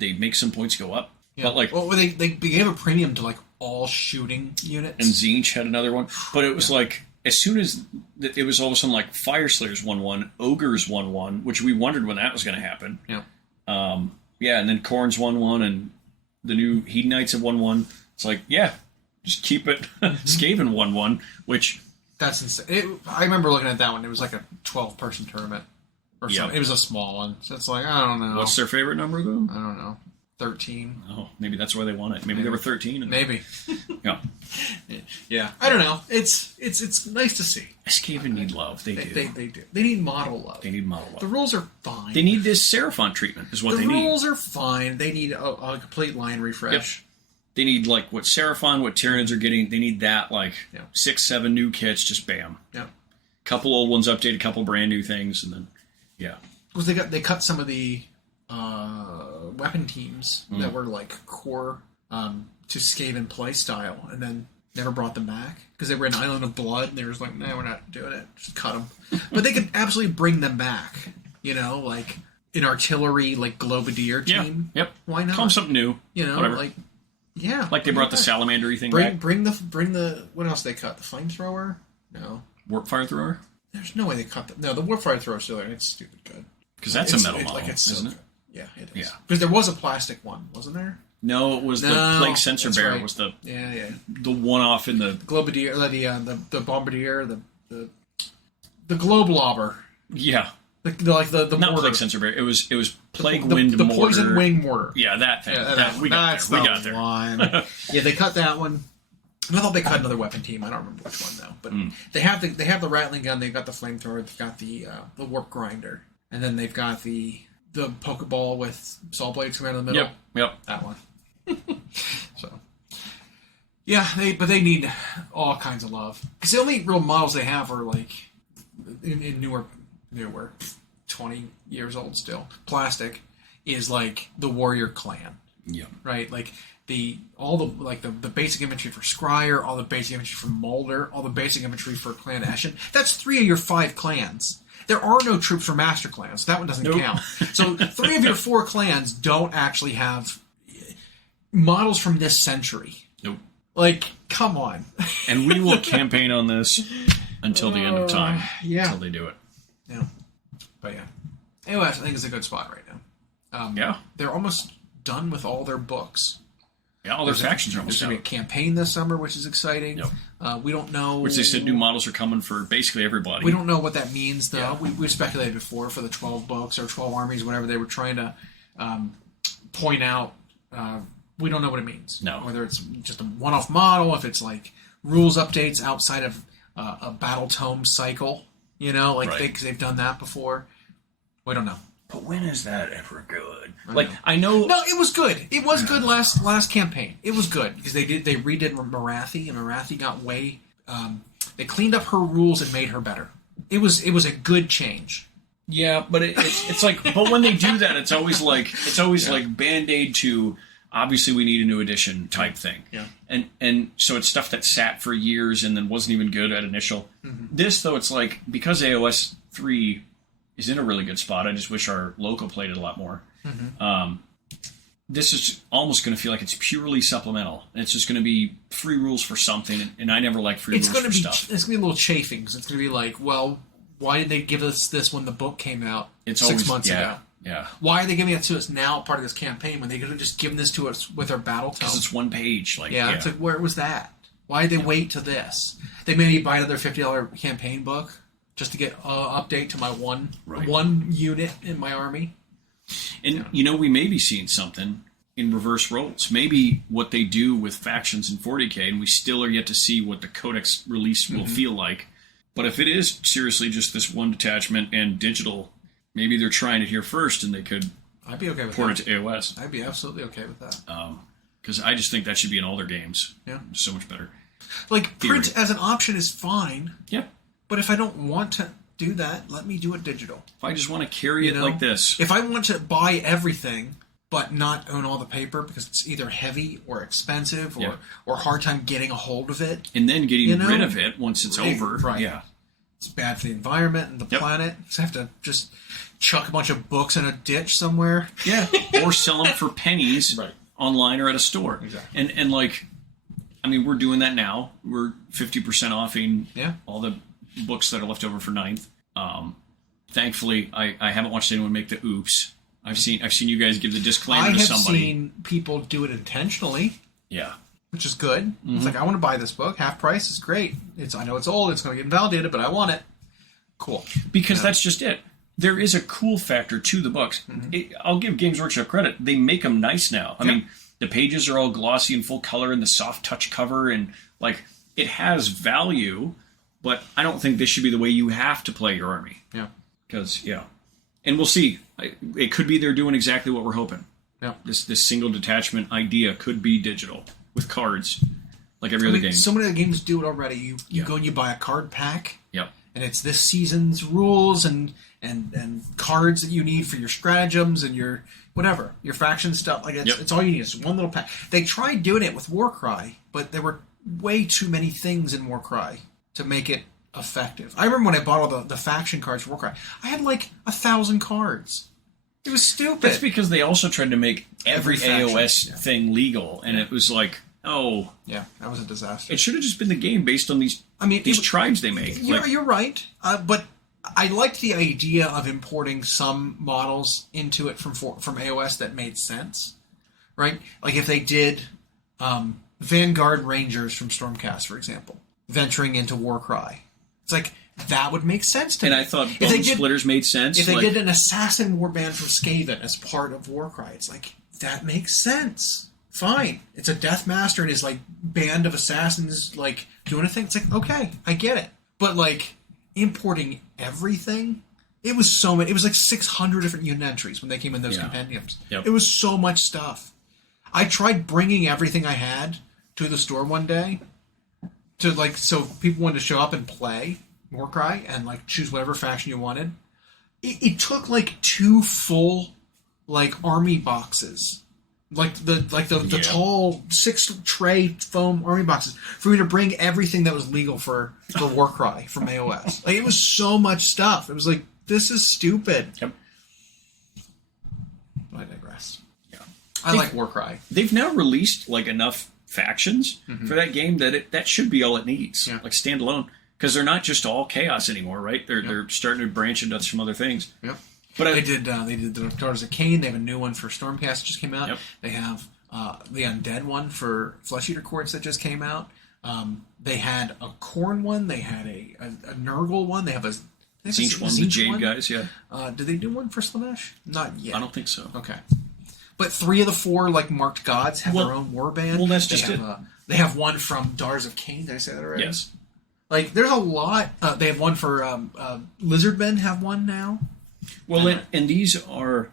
they make some points go up? Yeah. But like, they gave a premium to like all shooting units. And Tzeentch had another one. But it was like, as soon as it was all of a sudden like Fire Slayers 1-1, Ogres 1-1, which we wondered when that was going to happen. Yeah. And then Khorne's 1-1 and the new Hedonites have 1-1. It's like, just keep it. Skaven 1-1, which... That's insane. I remember looking at that one. It was like a 12-person tournament. Or something. It was a small one. So it's like, I don't know. What's their favorite number, though? I don't know. 13. Oh, maybe that's why they won it. Maybe they were 13. Maybe. Yeah. Yeah. I don't know. It's nice to see. Skaven need love. They do. They do. They need model love. They need model love. The rules are fine. They need this Seraphon treatment is what they need. The rules are fine. They need a complete line refresh. Yep. They need, like, what Seraphon, what Tyranids are getting. They need that, like, 6-7 new kits, just bam. Yeah. Couple old ones updated, a couple brand new things, and then, Because they cut some of the weapon teams that were, like, core to Skaven play style, and then never brought them back. Because they were in Island of Blood, and they were just like, no, we're not doing it. Just cut them. But they could absolutely bring them back. Like, an artillery, like, Globadier team. Yep. Why not? Call them something new. Whatever. Like... Yeah, like they brought the salamandery thing back. Bring the what else they cut? The flamethrower? No. Warp fire thrower? There's no way they cut the warp fire thrower still there. It's stupid good. Because that's a metal model, isn't it? Yeah, it is. Because there was a plastic one, wasn't there? No, it was the Plague Sensor Bearer. Right. Was the the one off in the Globadier, the Bombardier, the Globe Lobber. Yeah. The not mortar. Plague Sensor Bearer. It was Plague Wind the Mortar. Poison Wing Mortar. Yeah, that thing. We got there. One. Yeah, they cut that one. And I thought they cut another weapon team. I don't remember which one though. But they have the Rattling gun. They've got the flamethrower. They've got the Warp Grinder, and then they've got the Pokeball with saw blades coming out of the middle. Yep. That one. So. Yeah, they need all kinds of love because the only real models they have are like in newer 20 years old still, plastic, is like the warrior clan. Yeah. Right? Like the basic infantry for Scryer, all the basic infantry for Mulder, all the basic infantry for Clan Eshin. That's 3 of your 5 clans. There are no troops for Master Clans, so that one doesn't count. So 3 of your 4 clans don't actually have models from this century. Nope. Like, come on. And we will campaign on this until the end of time. Yeah. Until they do it. Yeah. But yeah. Anyway, I think it's a good spot right now. Yeah. They're almost done with all their books. Yeah, all their factions are almost There's going to be a campaign this summer, which is exciting. Yep. We don't know... Which they said new models are coming for basically everybody. We don't know what that means, though. Yeah. We've speculated before for the 12 books or 12 armies, whatever they were trying to point out. We don't know what it means. No. Whether it's just a one-off model, if it's like rules updates outside of a battle tome cycle, Right. they've done that before. We don't know. But when is that ever good? I know. No, it was good. It was good last campaign. It was good because they redid Marathi, and Marathi got way. They cleaned up her rules and made her better. It was a good change. Yeah, but it's like, but when they do that, it's always like Band-Aid to obviously we need a new edition type thing. Yeah. And so it's stuff that sat for years and then wasn't even good at initial. Mm-hmm. This though, it's like because AOS 3 is in a really good spot. I just wish our local played it a lot more. Mm-hmm. This is almost going to feel like it's purely supplemental. And it's just going to be free rules for something, and I never like free rules for stuff. It's going to be a little chafing, because it's going to be like, well, why did they give us this when the book came out 6 months ago? Yeah. Why are they giving it to us now, part of this campaign, when they could have just given this to us with our battle tome? Because it's one page. It's like, where was that? Why did they wait to this? They made me buy another $50 campaign book just to get an update to my one unit in my army. And, we may be seeing something in reverse roles. Maybe what they do with factions in 40K, and we still are yet to see what the Codex release will feel like. But if it is seriously just this one detachment and digital, maybe they're trying it here first, and they could I'd be okay with port that. it to AOS. I'd be absolutely okay with that. Because I just think that should be in all their games. Yeah. It's so much better. Like, print as an option is fine. Yeah. But if I don't want to do that, let me do it digital. If I just want to carry it like this. If I want to buy everything, but not own all the paper because it's either heavy or expensive or hard time getting a hold of it. And then getting rid of it once it's over. Right. Yeah. It's bad for the environment and the planet. So I have to just chuck a bunch of books in a ditch somewhere. Yeah. Or sell them for pennies online or at a store. Exactly. And we're doing that now. We're 50% offing all the books that are left over for 9th. Thankfully, I haven't watched anyone make the oops. I've seen you guys give the disclaimer to somebody. I have seen people do it intentionally. Yeah. Which is good. Mm-hmm. It's like, I want to buy this book. Half price is great. I know it's old. It's going to get invalidated, but I want it. Cool. Because that's just it. There is a cool factor to the books. Mm-hmm. I'll give Games Workshop credit. They make them nice now. I mean, the pages are all glossy and full color and the soft touch cover. And, it has value, but I don't think this should be the way you have to play your army. Yeah. Because, and we'll see. It could be they're doing exactly what we're hoping. Yeah. This single detachment idea could be digital with cards, like every other game. So many of the games do it already. You go and you buy a card pack. Yep. And it's this season's rules and cards that you need for your stratagems and your whatever, your faction stuff. It's all you need. It's one little pack. They tried doing it with Warcry, but there were way too many things in Warcry to make it effective. I remember when I bought all the faction cards for Warcry, I had 1,000 cards. It was stupid. That's because they also tried to make every faction, AOS thing legal, and it was like, yeah, that was a disaster. It should have just been the game based on these tribes they make. You're right, but I liked the idea of importing some models into it from AOS that made sense, right? Like if they did Vanguard Rangers from Stormcast, for example, venturing into Warcry. It's like, that would make sense to me. And I thought Bone Splitters made sense. If they did an Assassin Warband from Skaven as part of Warcry, it's like, that makes sense. Fine. It's a Death Master and his, band of assassins, doing a thing. It's like, okay, I get it. But, importing everything, it was so many. It was 600 different unit entries when they came in those compendiums. Yep. It was so much stuff. I tried bringing everything I had to the store one day to, so people wanted to show up and play Warcry and choose whatever faction you wanted. it took like 2 full like army boxes, like the tall 6-tray foam army boxes for me to bring everything that was legal for Warcry from AOS. Like, it was so much stuff. It was like, this is stupid. Yep. I digress. Yeah. I like Warcry. They've now released like enough factions for that game that should be all it needs. Yeah. Like standalone. Because they're not just all chaos anymore, right? They're starting to branch into some other things. Yep. But they did the Daughters of Cain. They have a new one for Stormcast that just came out. Yep. They have the Undead one for Flesh Eater Courts that just came out. They had a Khorne one. They had a Nurgle one. They have a Tzeentch one, the Jade guys, yeah. Did they do one for Slaanesh? Not yet. I don't think so. Okay. But 3 of the 4 like marked gods have their own warband. Well, that's just it. They have one from Daughters of Cain. Did I say that already? Yes. Like, there's a lot. They have one for Lizardmen. Have one now. Well, and these are,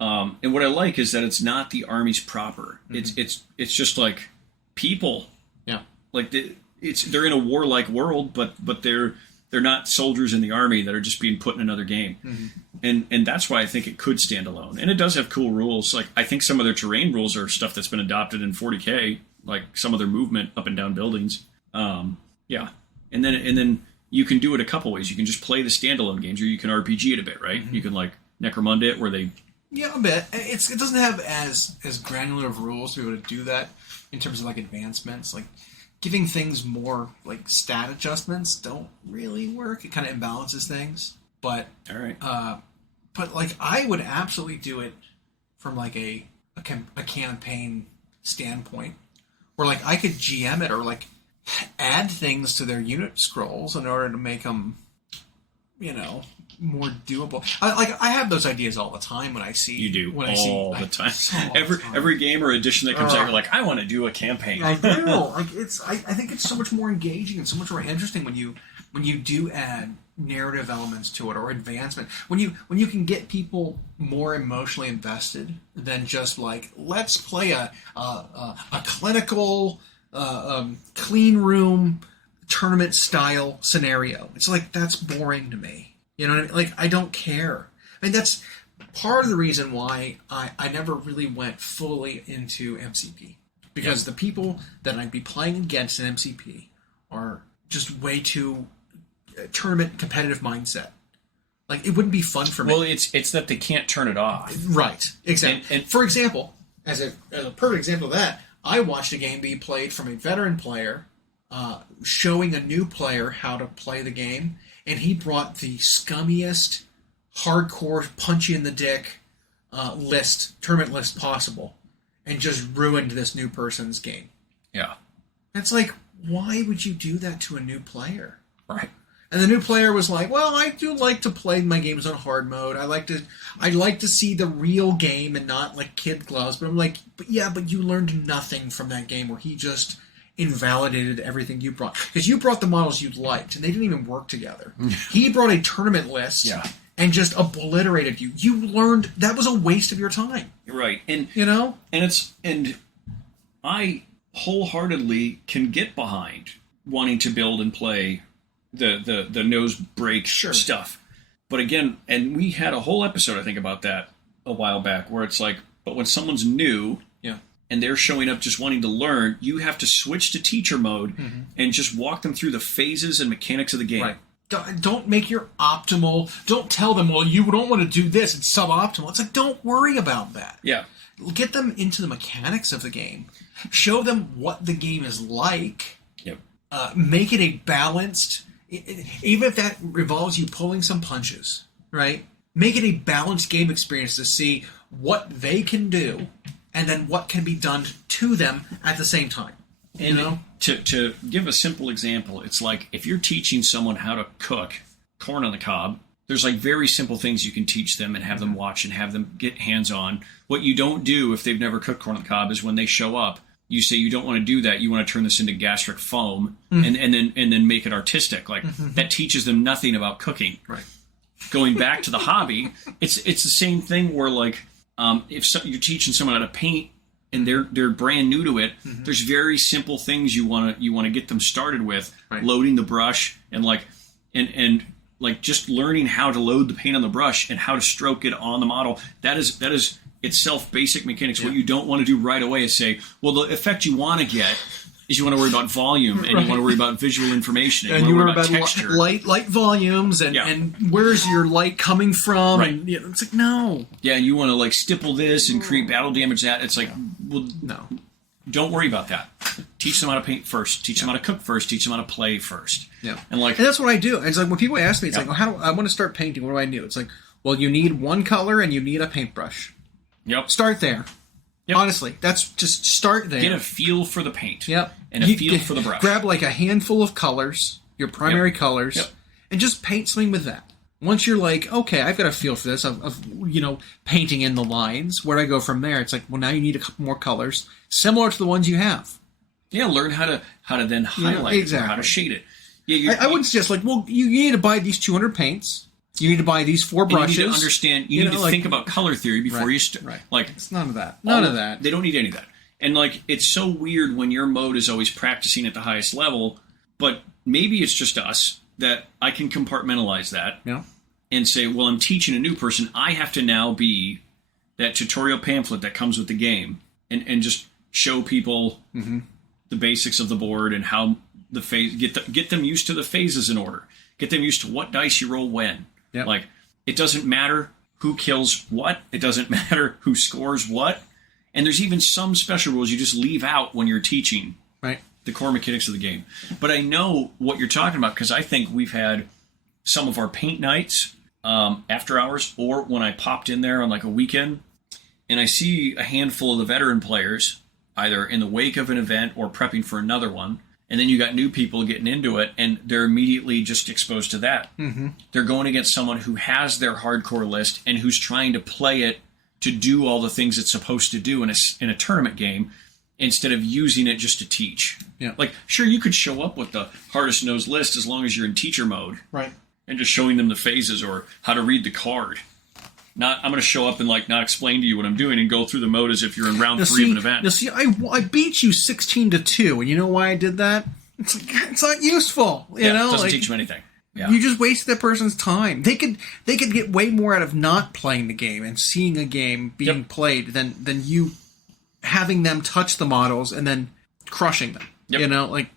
and what I like is that it's not the armies proper. It's just like people. Yeah. Like they're in a warlike world, but they're not soldiers in the army that are just being put in another game. And that's why I think it could stand alone. And it does have cool rules. Like, I think some of their terrain rules are stuff that's been adopted in 40K, like some of their movement up and down buildings. Yeah. And then you can do it a couple ways. You can just play the standalone games, or you can RPG it a bit, right? You can like Necromunda it, where they... Yeah, a bit. It doesn't have as granular of rules to be able to do that in terms of like advancements. Like, giving things more like stat adjustments don't really work. It kind of imbalances things. But all right. But like, I would absolutely do it from like a campaign standpoint, where like I could GM it or like add things to their unit scrolls in order to make them, more doable. I have those ideas all the time when I see... You do, when all the time. Every game or edition that comes out, you're like, I want to do a campaign. I do. Like, I think it's so much more engaging and so much more interesting when you do add narrative elements to it or advancement. When you can get people more emotionally invested than just like, let's play a clinical... clean room tournament style scenario. It's like, that's boring to me. You know what I mean? Like, I don't care. I mean, that's part of the reason why I never really went fully into MCP. Because the people that I'd be playing against in MCP are just way too tournament competitive mindset. Like, it wouldn't be fun for me. Well, it's that they can't turn it off. Right. Exactly. And for example, as a perfect example of that, I watched a game be played from a veteran player showing a new player how to play the game, and he brought the scummiest, hardcore, punch-you-in-the-dick tournament list possible, and just ruined this new person's game. Yeah. It's like, why would you do that to a new player? Right. And the new player was like, well, I do like to play my games on hard mode. I like to see the real game and not like kid gloves. But I'm like, but you learned nothing from that game where he just invalidated everything you brought. Because you brought the models you liked, and they didn't even work together. He brought a tournament list and just obliterated you. You learned that was a waste of your time. Right. And and I wholeheartedly can get behind wanting to build and play the nose break stuff. But again, and we had a whole episode, I think, about that a while back, where it's like, but when someone's new and they're showing up just wanting to learn, you have to switch to teacher mode and just walk them through the phases and mechanics of the game. Right. Don't make your optimal. Don't tell them, well, you don't want to do this. It's suboptimal. It's like, don't worry about that. Yeah. Get them into the mechanics of the game. Show them what the game is like. Yep. Make it a balanced... Even if that involves you pulling some punches, right? Make it a balanced game experience to see what they can do and then what can be done to them at the same time. And to give a simple example, it's like if you're teaching someone how to cook corn on the cob, there's like very simple things you can teach them and have them watch and have them get hands-on. What you don't do if they've never cooked corn on the cob is when they show up, you say you don't want to do that. You want to turn this into gastric foam and then make it artistic. Like that teaches them nothing about cooking. Right. Going back to the hobby, it's the same thing where like if you're teaching someone how to paint and they're brand new to it, there's very simple things you want to get them started with, right. Loading the brush and like just learning how to load the paint on the brush and how to stroke it on the model. That is itself basic mechanics. Yeah. What you don't want to do right away is say, well, the effect you want to get is you want to worry about volume, and you want to worry about visual information, and you want to worry about texture. light volumes, and where's your light coming from? Right. And it's like, no. Yeah, you want to like stipple this and create battle damage that. It's like, well, no. Don't worry about that. Teach them how to paint first. Teach them how to cook first. Teach them how to play first. Yeah, and that's what I do. It's like when people ask me, it's like, well, I want to start painting. What do I do? It's like, well, you need one color and you need a paintbrush. Yep. Start there. Yep. Honestly, that's just start there. Get a feel for the paint. Yep. And a feel for the brush. Grab like a handful of colors, your primary colors, and just paint something with that. Once you're like, okay, I've got a feel for this, of painting in the lines, where do I go from there? It's like, well, now you need a couple more colors, similar to the ones you have. Yeah, learn how to then highlight it, or how to shade it. Yeah, I wouldn't suggest, like, well, you need to buy these 200 paints. You need to buy these 4 brushes. You need to understand, you need to think about color theory before you start. Right. Like, it's none of that. None of that. They don't need any of that. And, like, it's so weird when your mode is always practicing at the highest level, but maybe it's just us that I can compartmentalize that. Yeah. And say, well, I'm teaching a new person. I have to now be that tutorial pamphlet that comes with the game, and just show people the basics of the board and how the phase get them used to the phases in order. Get them used to what dice you roll when. Yep. Like, it doesn't matter who kills what. It doesn't matter who scores what. And there's even some special rules you just leave out when you're teaching the core mechanics of the game. But I know what you're talking about, because I think we've had some of our paint nights after hours, or when I popped in there on like a weekend, and I see a handful of the veteran players either in the wake of an event or prepping for another one, and then you got new people getting into it, and they're immediately just exposed to that. Mm-hmm. They're going against someone who has their hardcore list and who's trying to play it to do all the things it's supposed to do in a tournament game, instead of using it just to teach. Yeah. Like, sure, you could show up with the hardest nosed list as long as you're in teacher mode. Right. And just showing them the phases or how to read the card. Not, I'm going to show up and like not explain to you what I'm doing and go through the mode as if you're in round 3 of an event. Now see, I beat you 16-2, and you know why I did that? It's not useful. You know, it doesn't teach them anything. Yeah. You just wasted that person's time. They could get way more out of not playing the game and seeing a game being played than you having them touch the models and then crushing them. Yep. You know, like,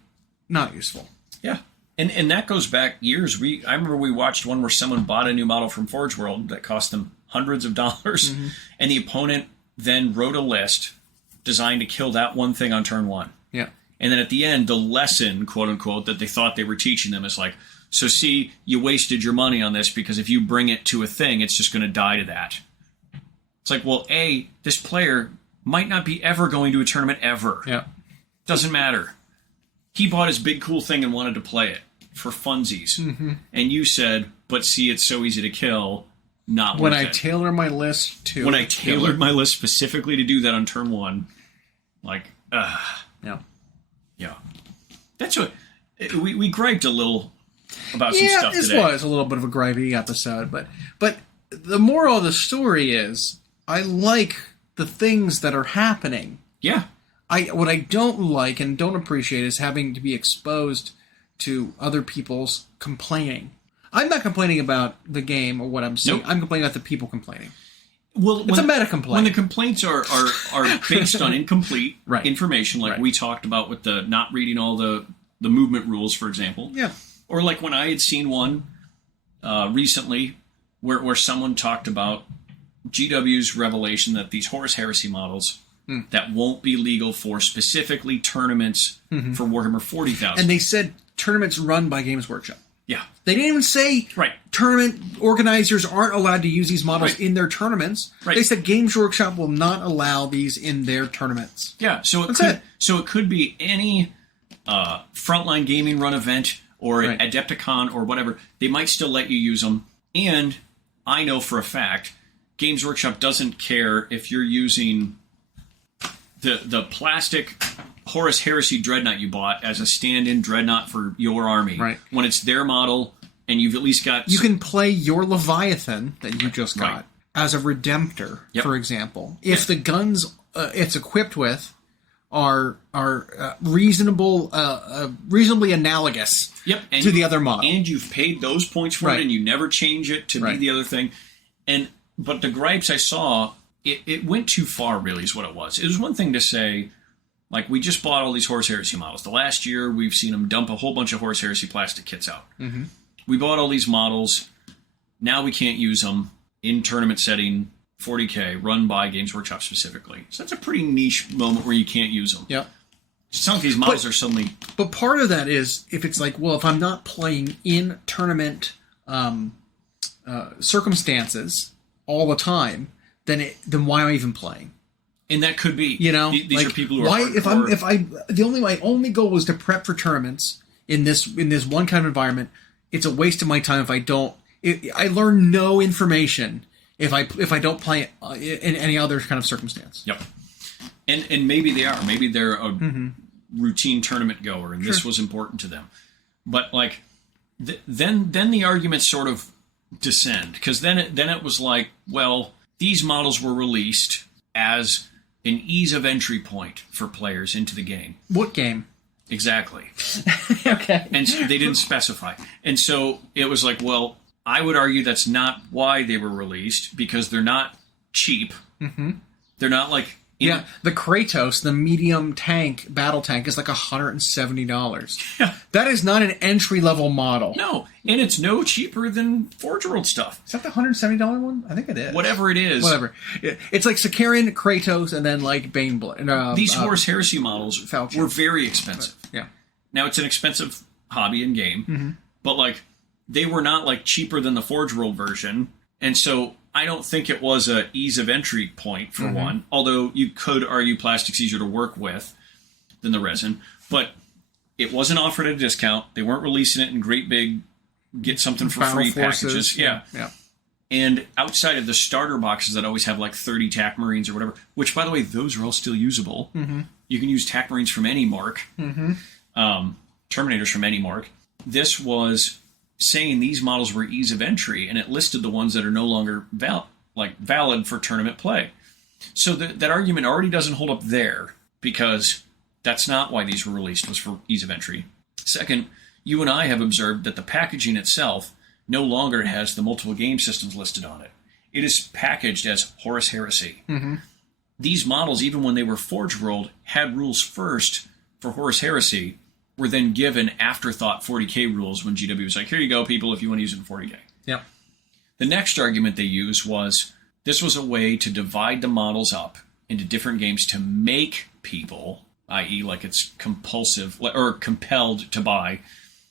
not useful. Yeah. And that goes back years. I remember we watched one where someone bought a new model from Forge World that cost them hundreds of dollars, and the opponent then wrote a list designed to kill that one thing on turn 1. Yeah. And then at the end, the lesson, quote unquote, that they thought they were teaching them is like, so see, you wasted your money on this because if you bring it to a thing, it's just going to die to that. It's like, well, A, this player might not be ever going to a tournament ever. Yeah. Doesn't matter. He bought his big cool thing and wanted to play it for funsies. Mm-hmm. And you said, but see, it's so easy to kill, not when worth I it. tailor my list to... When I tailored my list specifically to do that on turn 1, like, Yeah. Yeah. That's what... We griped a little about some stuff today. Yeah, this was a little bit of a gripey episode, but the moral of the story is, I like the things that are happening. Yeah. What I don't like and don't appreciate is having to be exposed to other people's complaining. I'm not complaining about the game or what I'm seeing. Nope. I'm complaining about the people complaining. Well, it's a meta complaint. When the complaints are based on incomplete information, like we talked about with the not reading all the movement rules, for example. Yeah. Or like when I had seen one recently where someone talked about GW's revelation that these Horus Heresy models that won't be legal for specifically tournaments for Warhammer 40,000. And they said tournaments run by Games Workshop. Yeah. They didn't even say tournament organizers aren't allowed to use these models in their tournaments. Right. They said Games Workshop will not allow these in their tournaments. Yeah, so it could be any frontline gaming run event or an Adepticon or whatever. They might still let you use them. And I know for a fact, Games Workshop doesn't care if you're using the plastic Horus Heresy Dreadnought you bought as a stand-in Dreadnought for your army. Right. When it's their model and you've at least got... You can play your Leviathan that you just got as a Redemptor, for example. If the guns it's equipped with are reasonably analogous to the other model. And you've paid those points for it, and you never change it to be the other thing. But the gripes I saw, it went too far, really, is what it was. It was one thing to say, like, we just bought all these Horse Heresy models. The last year, we've seen them dump a whole bunch of Horse Heresy plastic kits out. Mm-hmm. We bought all these models. Now we can't use them in tournament setting, 40K, run by Games Workshop specifically. So that's a pretty niche moment where you can't use them. Yep. Some of these models are suddenly... But part of that is, if it's like, well, if I'm not playing in tournament circumstances all the time, then why am I even playing? And that could be. You know, these like, are people who are why? hardcore. My only goal was to prep for tournaments in this one kind of environment. It's a waste of my time if I don't. I learn no information if I don't play in any other kind of circumstance. Yep. And maybe they are. Maybe they're a routine tournament goer, and this was important to them. But like, then the arguments sort of descend, because then it was like, well, these models were released as an ease of entry point for players into the game. What game? Exactly. Okay. And so they didn't specify. And so it was like, well, I would argue that's not why they were released, because they're not cheap. Mm-hmm. They're not like... the Kratos, the medium tank, battle tank, is like $170. Yeah. That is not an entry-level model. No, and it's no cheaper than Forge World stuff. Is that the $170 one? I think it is. Whatever it is. Whatever. It's like Sakarian, Kratos, and then like Baneblade. These Horus Heresy models were very expensive. Right. Yeah. Now, it's an expensive hobby and game, but like, they were not like cheaper than the Forge World version, and so I don't think it was a ease of entry point for one, although you could argue plastic's easier to work with than the resin, but it wasn't offered at a discount. They weren't releasing it in great big get something for free packages. Yeah. And outside of the starter boxes that always have like 30 TAC Marines or whatever, which, by the way, those are all still usable. You can use TAC Marines from any mark, Terminators from any mark. This was saying these models were ease of entry, and it listed the ones that are no longer valid for tournament play. So that argument already doesn't hold up there, because that's not why these were released, was for ease of entry. Second, you and I have observed that the packaging itself no longer has the multiple game systems listed on it. It is packaged as Horus Heresy. These models, even when they were Forge World, had rules first for Horus Heresy, were then given afterthought 40K rules when GW was like, here you go, people, if you want to use it in 40K. Yep. The next argument they used was this was a way to divide the models up into different games to make people, i.e. like it's compulsive or compelled to buy,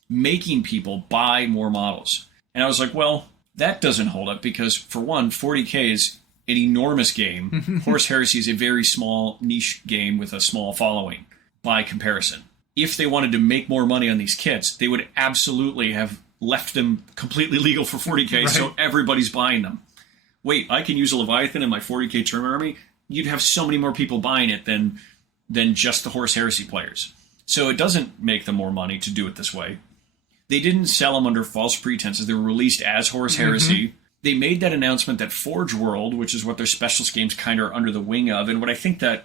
making people buy more models. And I was like, well, that doesn't hold up, because for one, 40K is an enormous game. Horus Heresy is a very small niche game with a small following by comparison. If they wanted to make more money on these kits, they would absolutely have left them completely legal for 40K, so everybody's buying them. Wait, I can use a Leviathan in my 40K tournament army? You'd have so many more people buying it than just the Horus Heresy players. So it doesn't make them more money to do it this way. They didn't sell them under false pretenses. They were released as Horus Heresy. They made that announcement that Forge World, which is what their specialist games kind of are under the wing of, and what I think that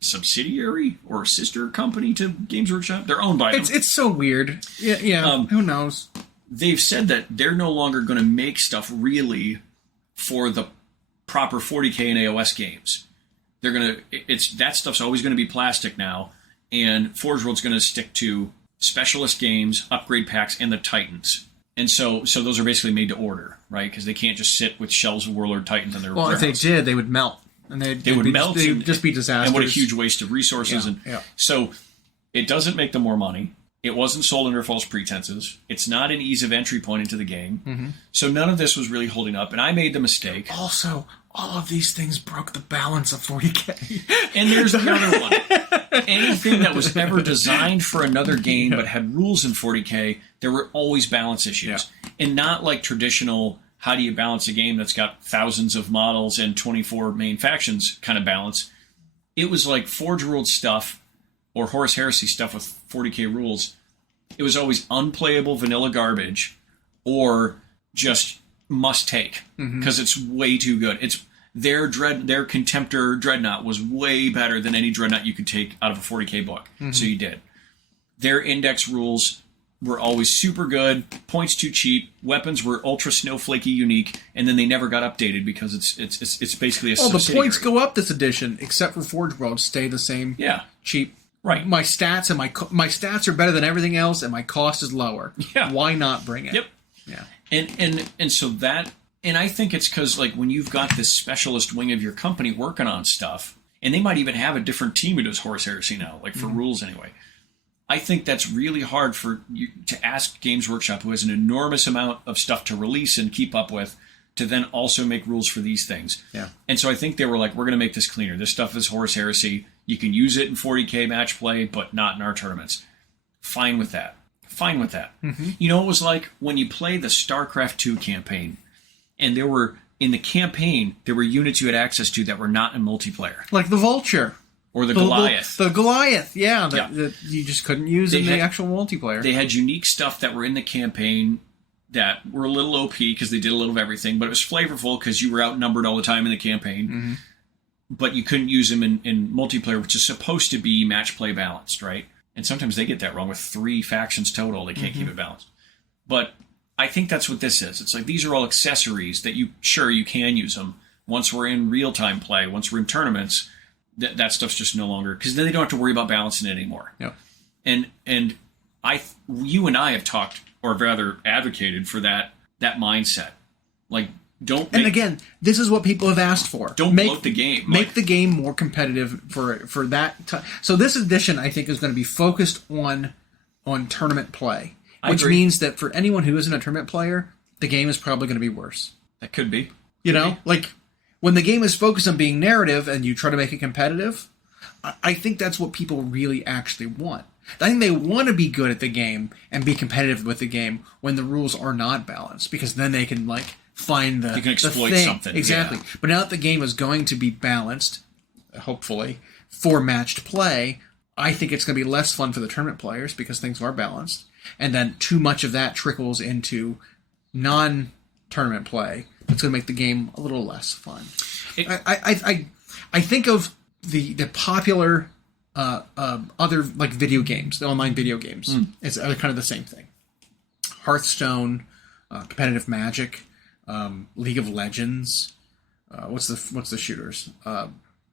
subsidiary or sister company to Games Workshop, they're owned by them. It's so weird. Yeah. Who knows? They've said that they're no longer going to make stuff really for the proper 40K and AOS games. They're going to that stuff's always going to be plastic now, and Forge World's going to stick to specialist games, upgrade packs, and the Titans. And so those are basically made to order, right? Because they can't just sit with shelves of Warlord Titans in their warehouse. If they did, they would melt. And they would melt. They'd just be disasters. And what a huge waste of resources. So it doesn't make them more money. It wasn't sold under false pretenses. It's not an ease of entry point into the game. So none of this was really holding up. And I made the mistake. Also, all of these things broke the balance of 40K. And there's another one. Anything that was ever designed for another game but had rules in 40K, there were always balance issues. And not like traditional, how do you balance a game that's got thousands of models and 24 main factions kind of balance. It was like Forge World stuff or Horus Heresy stuff with 40K rules. It was always unplayable vanilla garbage or just must take because it's way too good. their Contemptor Dreadnought was way better than any Dreadnought you could take out of a 40k book. So you did. Their index rules were always super good, points too cheap, weapons were ultra snowflakey unique, and then they never got updated because it's basically a the subsidiary. points go up this edition, except for Forge World, stay the same. Yeah. Cheap. Right. My stats and my stats are better than everything else, and my cost is lower. Yeah. Why not bring it? Yep. Yeah. And so that, and I think it's because like when you've got this specialist wing of your company working on stuff, and they might even have a different team who does Horus Heresy now, like for rules anyway. I think that's really hard for you to ask Games Workshop, who has an enormous amount of stuff to release and keep up with, to then also make rules for these things. Yeah. And so I think they were like, we're going to make this cleaner. This stuff is Horus Heresy. You can use it in 40k match play, but not in our tournaments. Fine with that. Fine with that. You know, it was like when you play the StarCraft 2 campaign, and there were, in the campaign, there were units you had access to that were not in multiplayer. Like the Vulture. Or the Goliath. The Goliath, yeah. That you just couldn't use in the actual multiplayer. They had unique stuff that were in the campaign that were a little OP because they did a little of everything, but it was flavorful because you were outnumbered all the time in the campaign. But you couldn't use them in multiplayer, which is supposed to be match play balanced, right? And sometimes they get that wrong with 3 factions total. They can't keep it balanced. But I think that's what this is. It's like these are all accessories that you can use them. Once we're in real-time play, once we're in tournaments, that stuff's just no longer, because then they don't have to worry about balancing it anymore. Yep. And you and I have talked, or rather advocated for that mindset. Like, and again, this is what people have asked for. Don't bloat the game. Make the game more competitive for that. So this edition, I think, is going to be focused on tournament play, which means that for anyone who isn't a tournament player, the game is probably going to be worse. That could be. You know, like when the game is focused on being narrative and you try to make it competitive, I think that's what people really actually want. I think they want to be good at the game and be competitive with the game when the rules are not balanced, because then they can find you can exploit the thing. something. Exactly. Yeah. But now that the game is going to be balanced, hopefully, for matched play, I think it's going to be less fun for the tournament players because things are balanced. And then too much of that trickles into non-tournament play. It's going to make the game a little less fun. I think of the popular other video games, the online video games. It's kind of the same thing. Hearthstone, competitive Magic, League of Legends. What's the shooters?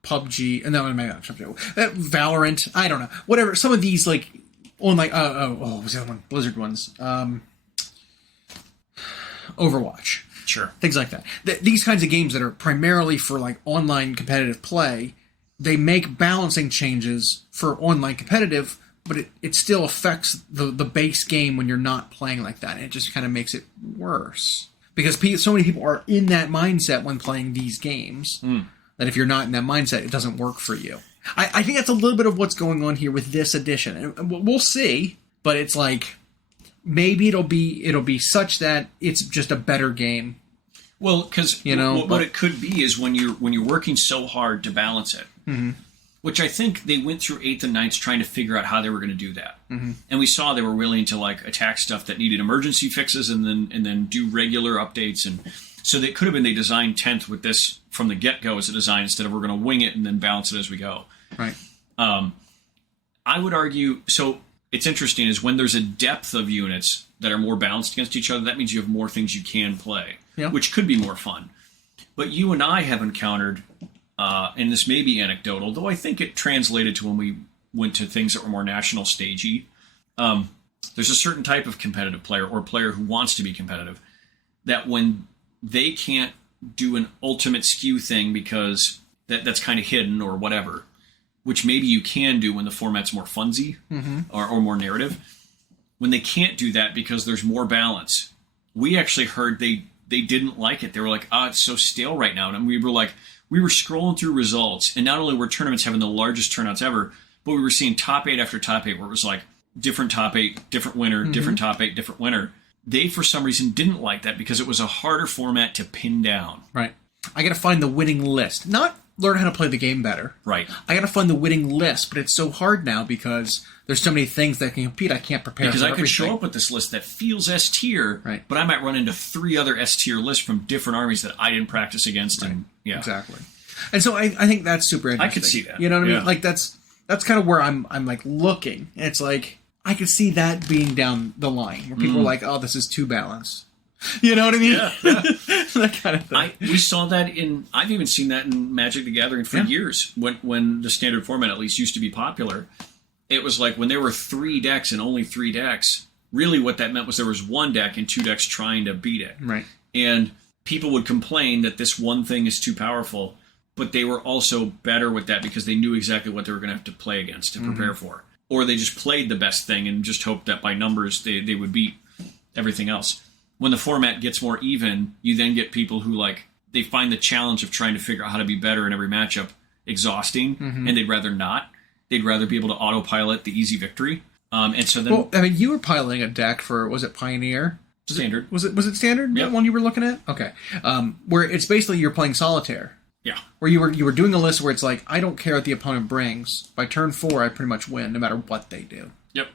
PUBG. No, maybe not Valorant. I don't know. Whatever. Some of these online. What was the other one? Blizzard ones. Overwatch. Sure. Things like that. These kinds of games that are primarily for online competitive play, they make balancing changes for online competitive, but it still affects the base game when you're not playing like that. And it just kind of makes it worse. Because so many people are in that mindset when playing these games that if you're not in that mindset, it doesn't work for you. I think that's a little bit of what's going on here with this edition. And we'll see, but it's maybe it'll be such that it's just a better game. Well, because what it could be is when you're working so hard to balance it, which I think they went through 8th and 9th trying to figure out how they were going to do that, and we saw they were willing to attack stuff that needed emergency fixes and then do regular updates, and so they could have been they designed 10th with this from the get go as a design instead of we're going to wing it and then balance it as we go. Right. I would argue so. It's interesting is when there's a depth of units that are more balanced against each other, that means you have more things you can play, which could be more fun. But you and I have encountered, and this may be anecdotal, though I think it translated to when we went to things that were more national stagey. There's a certain type of competitive player or player who wants to be competitive that when they can't do an ultimate skew thing because that's kind of hidden or whatever, which maybe you can do when the format's more funsy or more narrative. When they can't do that because there's more balance, we actually heard they didn't like it. They were like, it's so stale right now. And we were scrolling through results, and not only were tournaments having the largest turnouts ever, but we were seeing top 8 after top 8 where it was different top 8, different winner, different top 8, different winner. They, for some reason, didn't like that because it was a harder format to pin down. Right. I got to find the winning list. Not learn how to play the game better. Right. I got to find the winning list, but it's so hard now because there's so many things that can compete. I can't prepare Because for I could show everything. up with this list that feels S tier, Right. but I might run into 3 other S tier lists from different armies that I didn't practice against. And yeah, Exactly. And so I think that's super interesting. I could see that. You know what I Yeah. mean? Like that's kind of where I'm like looking. And it's like I could see that being down the line where people are like, "Oh, this is too balanced." You know what I mean? Yeah. That kind of thing. We saw that I've even seen that in Magic the Gathering for years when the standard format at least used to be popular. It was like when there were 3 decks and only 3 decks, really what that meant was there was 1 deck and 2 decks trying to beat it. Right. And people would complain that this one thing is too powerful, but they were also better with that because they knew exactly what they were going to have to play against and prepare for. Or they just played the best thing and just hoped that by numbers they would beat everything else. When the format gets more even, you then get people who they find the challenge of trying to figure out how to be better in every matchup exhausting, and they'd rather not. They'd rather be able to autopilot the easy victory. And so then... Well, I mean, you were piloting a deck for, was it Pioneer? Standard. Was it Standard? Yep. That one you were looking at? Okay. Where it's basically you're playing solitaire. Yeah. Where you were doing a list where it's like, I don't care what the opponent brings. By turn 4, I pretty much win, no matter what they do. Yep.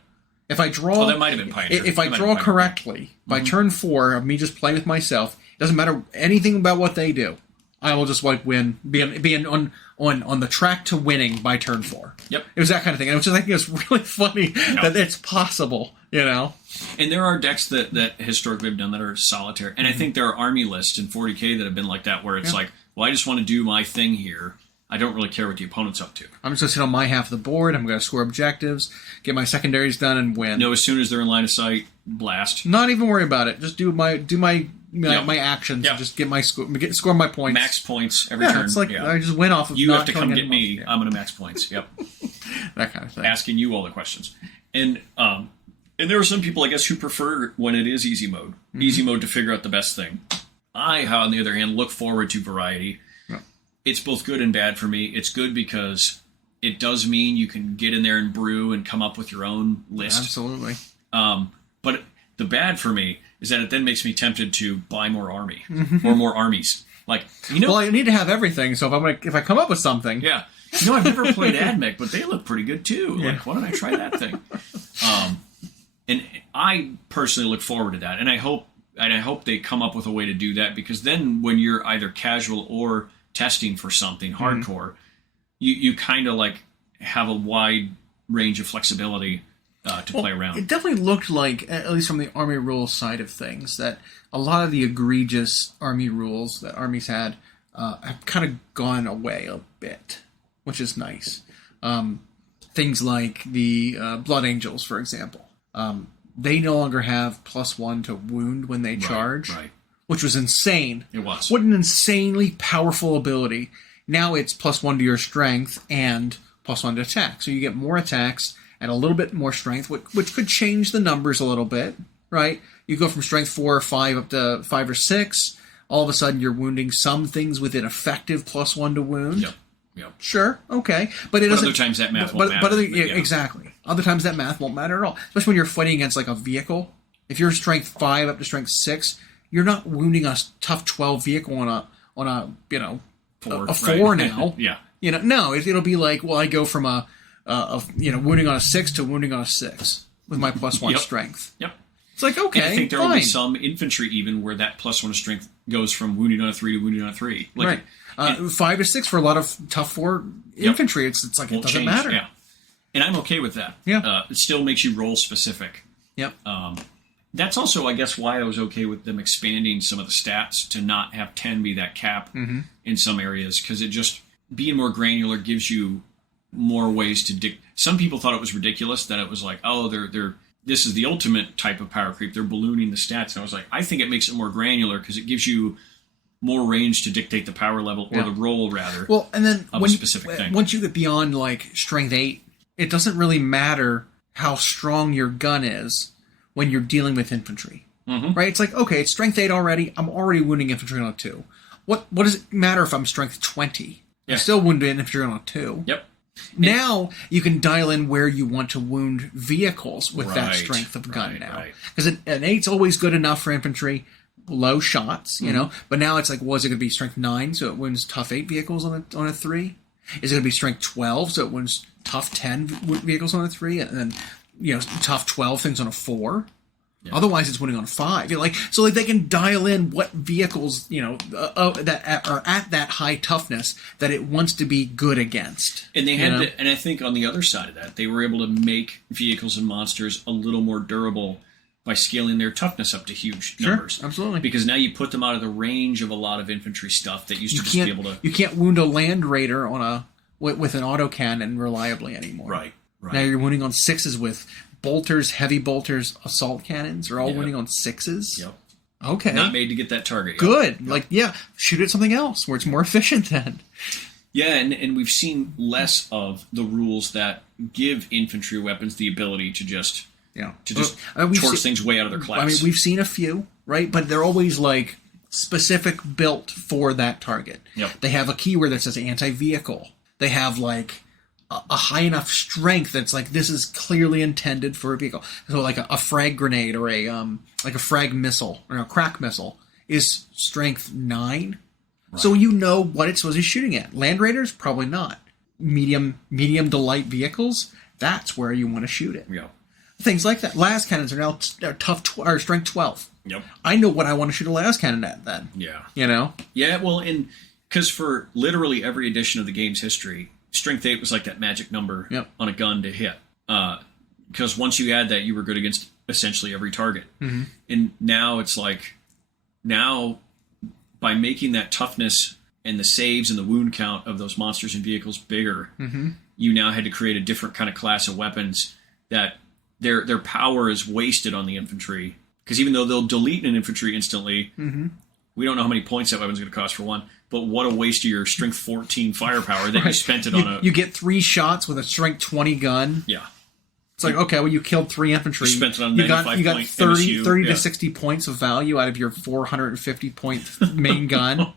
If I draw... Oh, that might have been Pioneer. If I draw correctly, by turn 4 of me just playing with myself, it doesn't matter anything about what they do. I will just win, be on the track to winning by turn 4. Yep. It was that kind of thing. And I think it was really funny that it's possible, you know? And there are decks that historically have done that are solitaire. And I think there are army lists in 40K that have been like that, where it's like, well, I just want to do my thing here. I don't really care what the opponent's up to. I'm just going to sit on my half of the board. I'm going to score objectives, get my secondaries done, and win. No, as soon as they're in line of sight, blast. Not even worry about it. Just do my actions. Yep. Just get my score my points. Max points every turn. It's like I just win off of you not have to come get me. Yeah. I'm going to max points. Yep. That kind of thing. Asking you all the questions. And there are some people, I guess, who prefer when it is easy mode. Easy mode to figure out the best thing. I, on the other hand, look forward to variety. Yeah. It's both good and bad for me. It's good because it does mean you can get in there and brew and come up with your own list. Absolutely. But the bad for me is that it then makes me tempted to buy more army or more armies. Like, well, I need to have everything. So if I come up with something, yeah, I've never played AdMech, but they look pretty good too. Yeah. Like, why don't I try that thing? And I personally look forward to that, and I hope they come up with a way to do that, because then when you're either casual or testing for something hardcore, you kind of have a wide range of flexibility to play around. It definitely looked like, at least from the army rules side of things, that a lot of the egregious army rules that armies had have kind of gone away a bit, which is nice. Things like the Blood Angels, for example. They no longer have +1 to wound when they charge, which was insane. It was. What an insanely powerful ability. Now it's +1 to your strength and +1 to attack. So you get more attacks and a little bit more strength, which could change the numbers a little bit, right? You go from strength 4 or 5 up to 5 or 6. All of a sudden you're wounding some things with an effective +1 to wound. Yep. Sure, okay. But it doesn't... other times that math won't matter. Exactly. Other times that math won't matter at all. Especially when you're fighting against a vehicle. If you're strength 5 up to strength 6, you're not wounding a tough 12 vehicle on a 4 now. Yeah. No, it'll be like, well, I go from a wounding on a 6 to wounding on a 6 with my +1 strength. Yep. It's like, okay, and I think there fine. will be some infantry even where that +1 strength goes from wounding on a 3 to wounding on a 3. Right. 5 to 6 for a lot of tough 4 infantry. It's like, it doesn't change. matter. Yeah. And I'm okay with that. Yeah. It still makes you role specific. Yep. That's also, I guess, why I was okay with them expanding some of the stats to not have 10 be that cap in some areas, because it just, being more granular gives you more ways to Some people thought it was ridiculous that it was like, oh, this is the ultimate type of power creep. They're ballooning the stats. And I was like, I think it makes it more granular because it gives you more range to dictate the power level or the roll, rather. Well, and then of a specific thing. Once you get beyond strength 8, it doesn't really matter how strong your gun is when you're dealing with infantry, right? It's like, okay, it's strength 8 already. I'm already wounding infantry on a 2. What does it matter if I'm strength 20? Yeah. I'm still wounding infantry on a 2. Yep. Now you can dial in where you want to wound vehicles with that strength of gun now. Because an 8's always good enough for infantry. low shots, you know. But now it's like, was it going to be strength 9, so it wins tough 8 vehicles on a 3? Is it going to be strength 12, so it wins tough 10 vehicles on a 3, and then, you know, tough 12 things on a 4? Yeah. Otherwise, it's winning on a 5. You know, so they can dial in what vehicles, you know, that are at that high toughness that it wants to be good against. And they had to, and I think on the other side of that, they were able to make vehicles and monsters a little more durable by scaling their toughness up to huge numbers. Sure, absolutely. Because now you put them out of the range of a lot of infantry stuff that used to just be able to. You can't wound a land raider on with an autocannon reliably anymore. Right. Now you're wounding on 6s with bolters, heavy bolters, assault cannons are all winning on 6s. Yep. Okay. Not made to get that target. Good. Yep. Shoot at something else where it's more efficient then. Yeah, and we've seen less of the rules that give infantry weapons the ability to just torch things way out of their class. I mean, we've seen a few, right? But they're always like specific built for that target. Yep. They have a keyword that says anti-vehicle. They have like a high enough strength that's like, this is clearly intended for a vehicle. So like a frag grenade or like a frag missile or a crack missile is strength 9. Right. So you know what it's supposed to be shooting at. Land raiders, probably not. Medium to light vehicles, that's where you want to shoot it. Yeah. Things like that. Las cannons are now or strength 12. Yep. I know what I want to shoot a las cannon at then. Yeah. You know? Yeah, well, because for literally every edition of the game's history, strength 8 was like that magic number on a gun to hit. Because once you add that, you were good against essentially every target. Mm-hmm. And now it's like, by making that toughness and the saves and the wound count of those monsters and vehicles bigger, you now had to create a different kind of class of weapons that their power is wasted on the infantry. Because even though they'll delete an infantry instantly, we don't know how many points that weapon's going to cost for one. But what a waste of your strength 14 firepower that you spent it on a... You get 3 shots with a strength 20 gun. Yeah. It's like, okay, well, you killed 3 infantry. You spent it on 95 you got 30 MSU. to 60 points of value out of your 450 point main gun.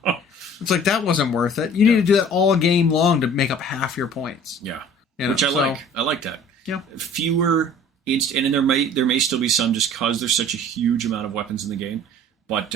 It's like, that wasn't worth it. You need to do that all game long to make up half your points. Yeah. You know, which I like. I like that. Yeah. Fewer... and there may still be some just because there's such a huge amount of weapons in the game. But...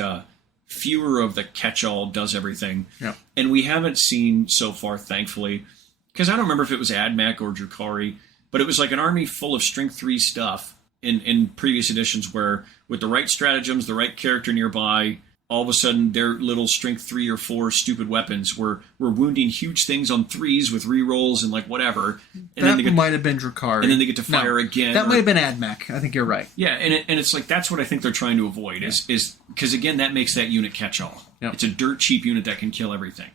fewer of the catch-all does everything. Yeah. And we haven't seen so far, thankfully, because I don't remember if it was Admech or Drukhari, but it was like an army full of strength 3 stuff in previous editions where with the right stratagems, the right character nearby, all of a sudden their little strength 3 or 4 stupid weapons were wounding huge things on 3s with rerolls and like whatever. And that might have been Drukhari. And then they get to fire again. That might have been Admech. I think you're right. Yeah, and it's like that's what I think they're trying to avoid is because again that makes that unit catch all. Yep. It's a dirt cheap unit that can kill everything.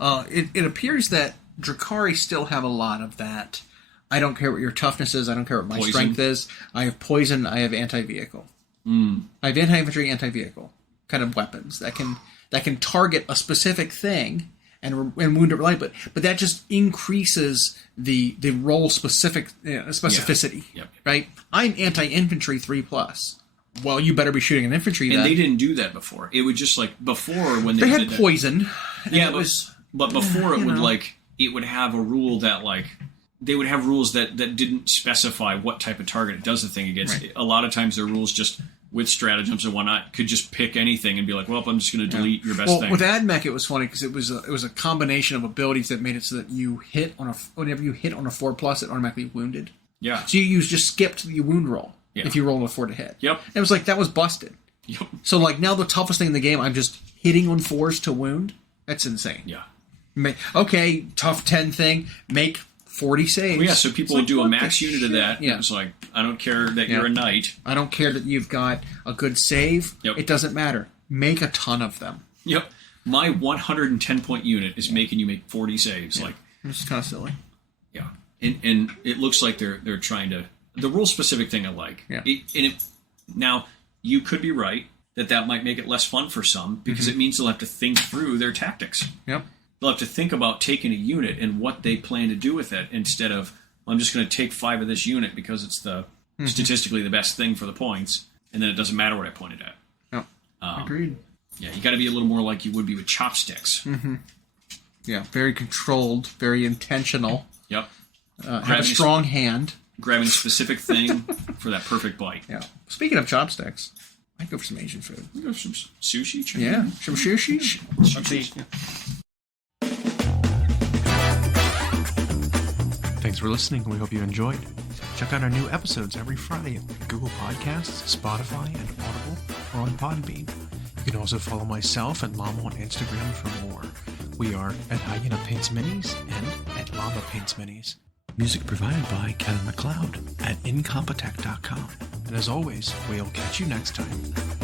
It appears that Drukhari still have a lot of that. I don't care what your toughness is. I don't care what my strength is. I have poison. I have anti-vehicle. I have anti-infantry, anti-vehicle kind of weapons that can target a specific thing and wound it reliably. But that just increases the role specificity. Yep. Right? I'm anti-infantry 3+. Well, you better be shooting an infantry then. And they didn't do that before. It would just like before when they had poison. Yeah, but before it would like it would have a rule that like they would have rules that didn't specify what type of target it does the thing against. Right. A lot of times their rules just with stratagems and whatnot could just pick anything and be like, well, I'm just going to delete your best thing. With Admech, it was funny because it was a combination of abilities that made it so that you hit on whenever you hit on a 4+, it automatically wounded. Yeah. So you just skipped the wound roll if you roll on a 4 to hit. Yep. And it was like that was busted. Yep. So like now the toughest thing in the game, I'm just hitting on 4s to wound. That's insane. Yeah. Okay, tough 10 thing. Make 40 saves. Well, yeah, so people would do a max unit of that. Yeah. It's like, I don't care that you're a knight. I don't care that you've got a good save. Yep. It doesn't matter. Make a ton of them. Yep. My 110-point unit is making you make 40 saves. Yeah. Like, it's kind of silly. Yeah. And it looks like they're trying to... The rule-specific thing I like. Yeah. Now, you could be right that might make it less fun for some because it means they'll have to think through their tactics. Yep. They'll have to think about taking a unit and what they plan to do with it instead of, I'm just going to take 5 of this unit because it's the statistically the best thing for the points, and then it doesn't matter what I pointed at. Yep. Agreed. Yeah, you got to be a little more like you would be with chopsticks. Mm-hmm. Yeah, very controlled, very intentional. Yep. Have a strong hand. Grabbing a specific thing for that perfect bite. Yeah. Speaking of chopsticks, I'd go for some Asian food. We go for some sushi. Chicken. Yeah, some sushi. Sushi. Yeah. Thanks for listening. We hope you enjoyed. Check out our new episodes every Friday at Google Podcasts, Spotify, and Audible, or on Podbean. You can also follow myself and Llama on Instagram for more. We are at Hyena Paints Minis and at Llama Paints Minis. Music provided by Kevin MacLeod at Incompetech.com. And as always, we'll catch you next time.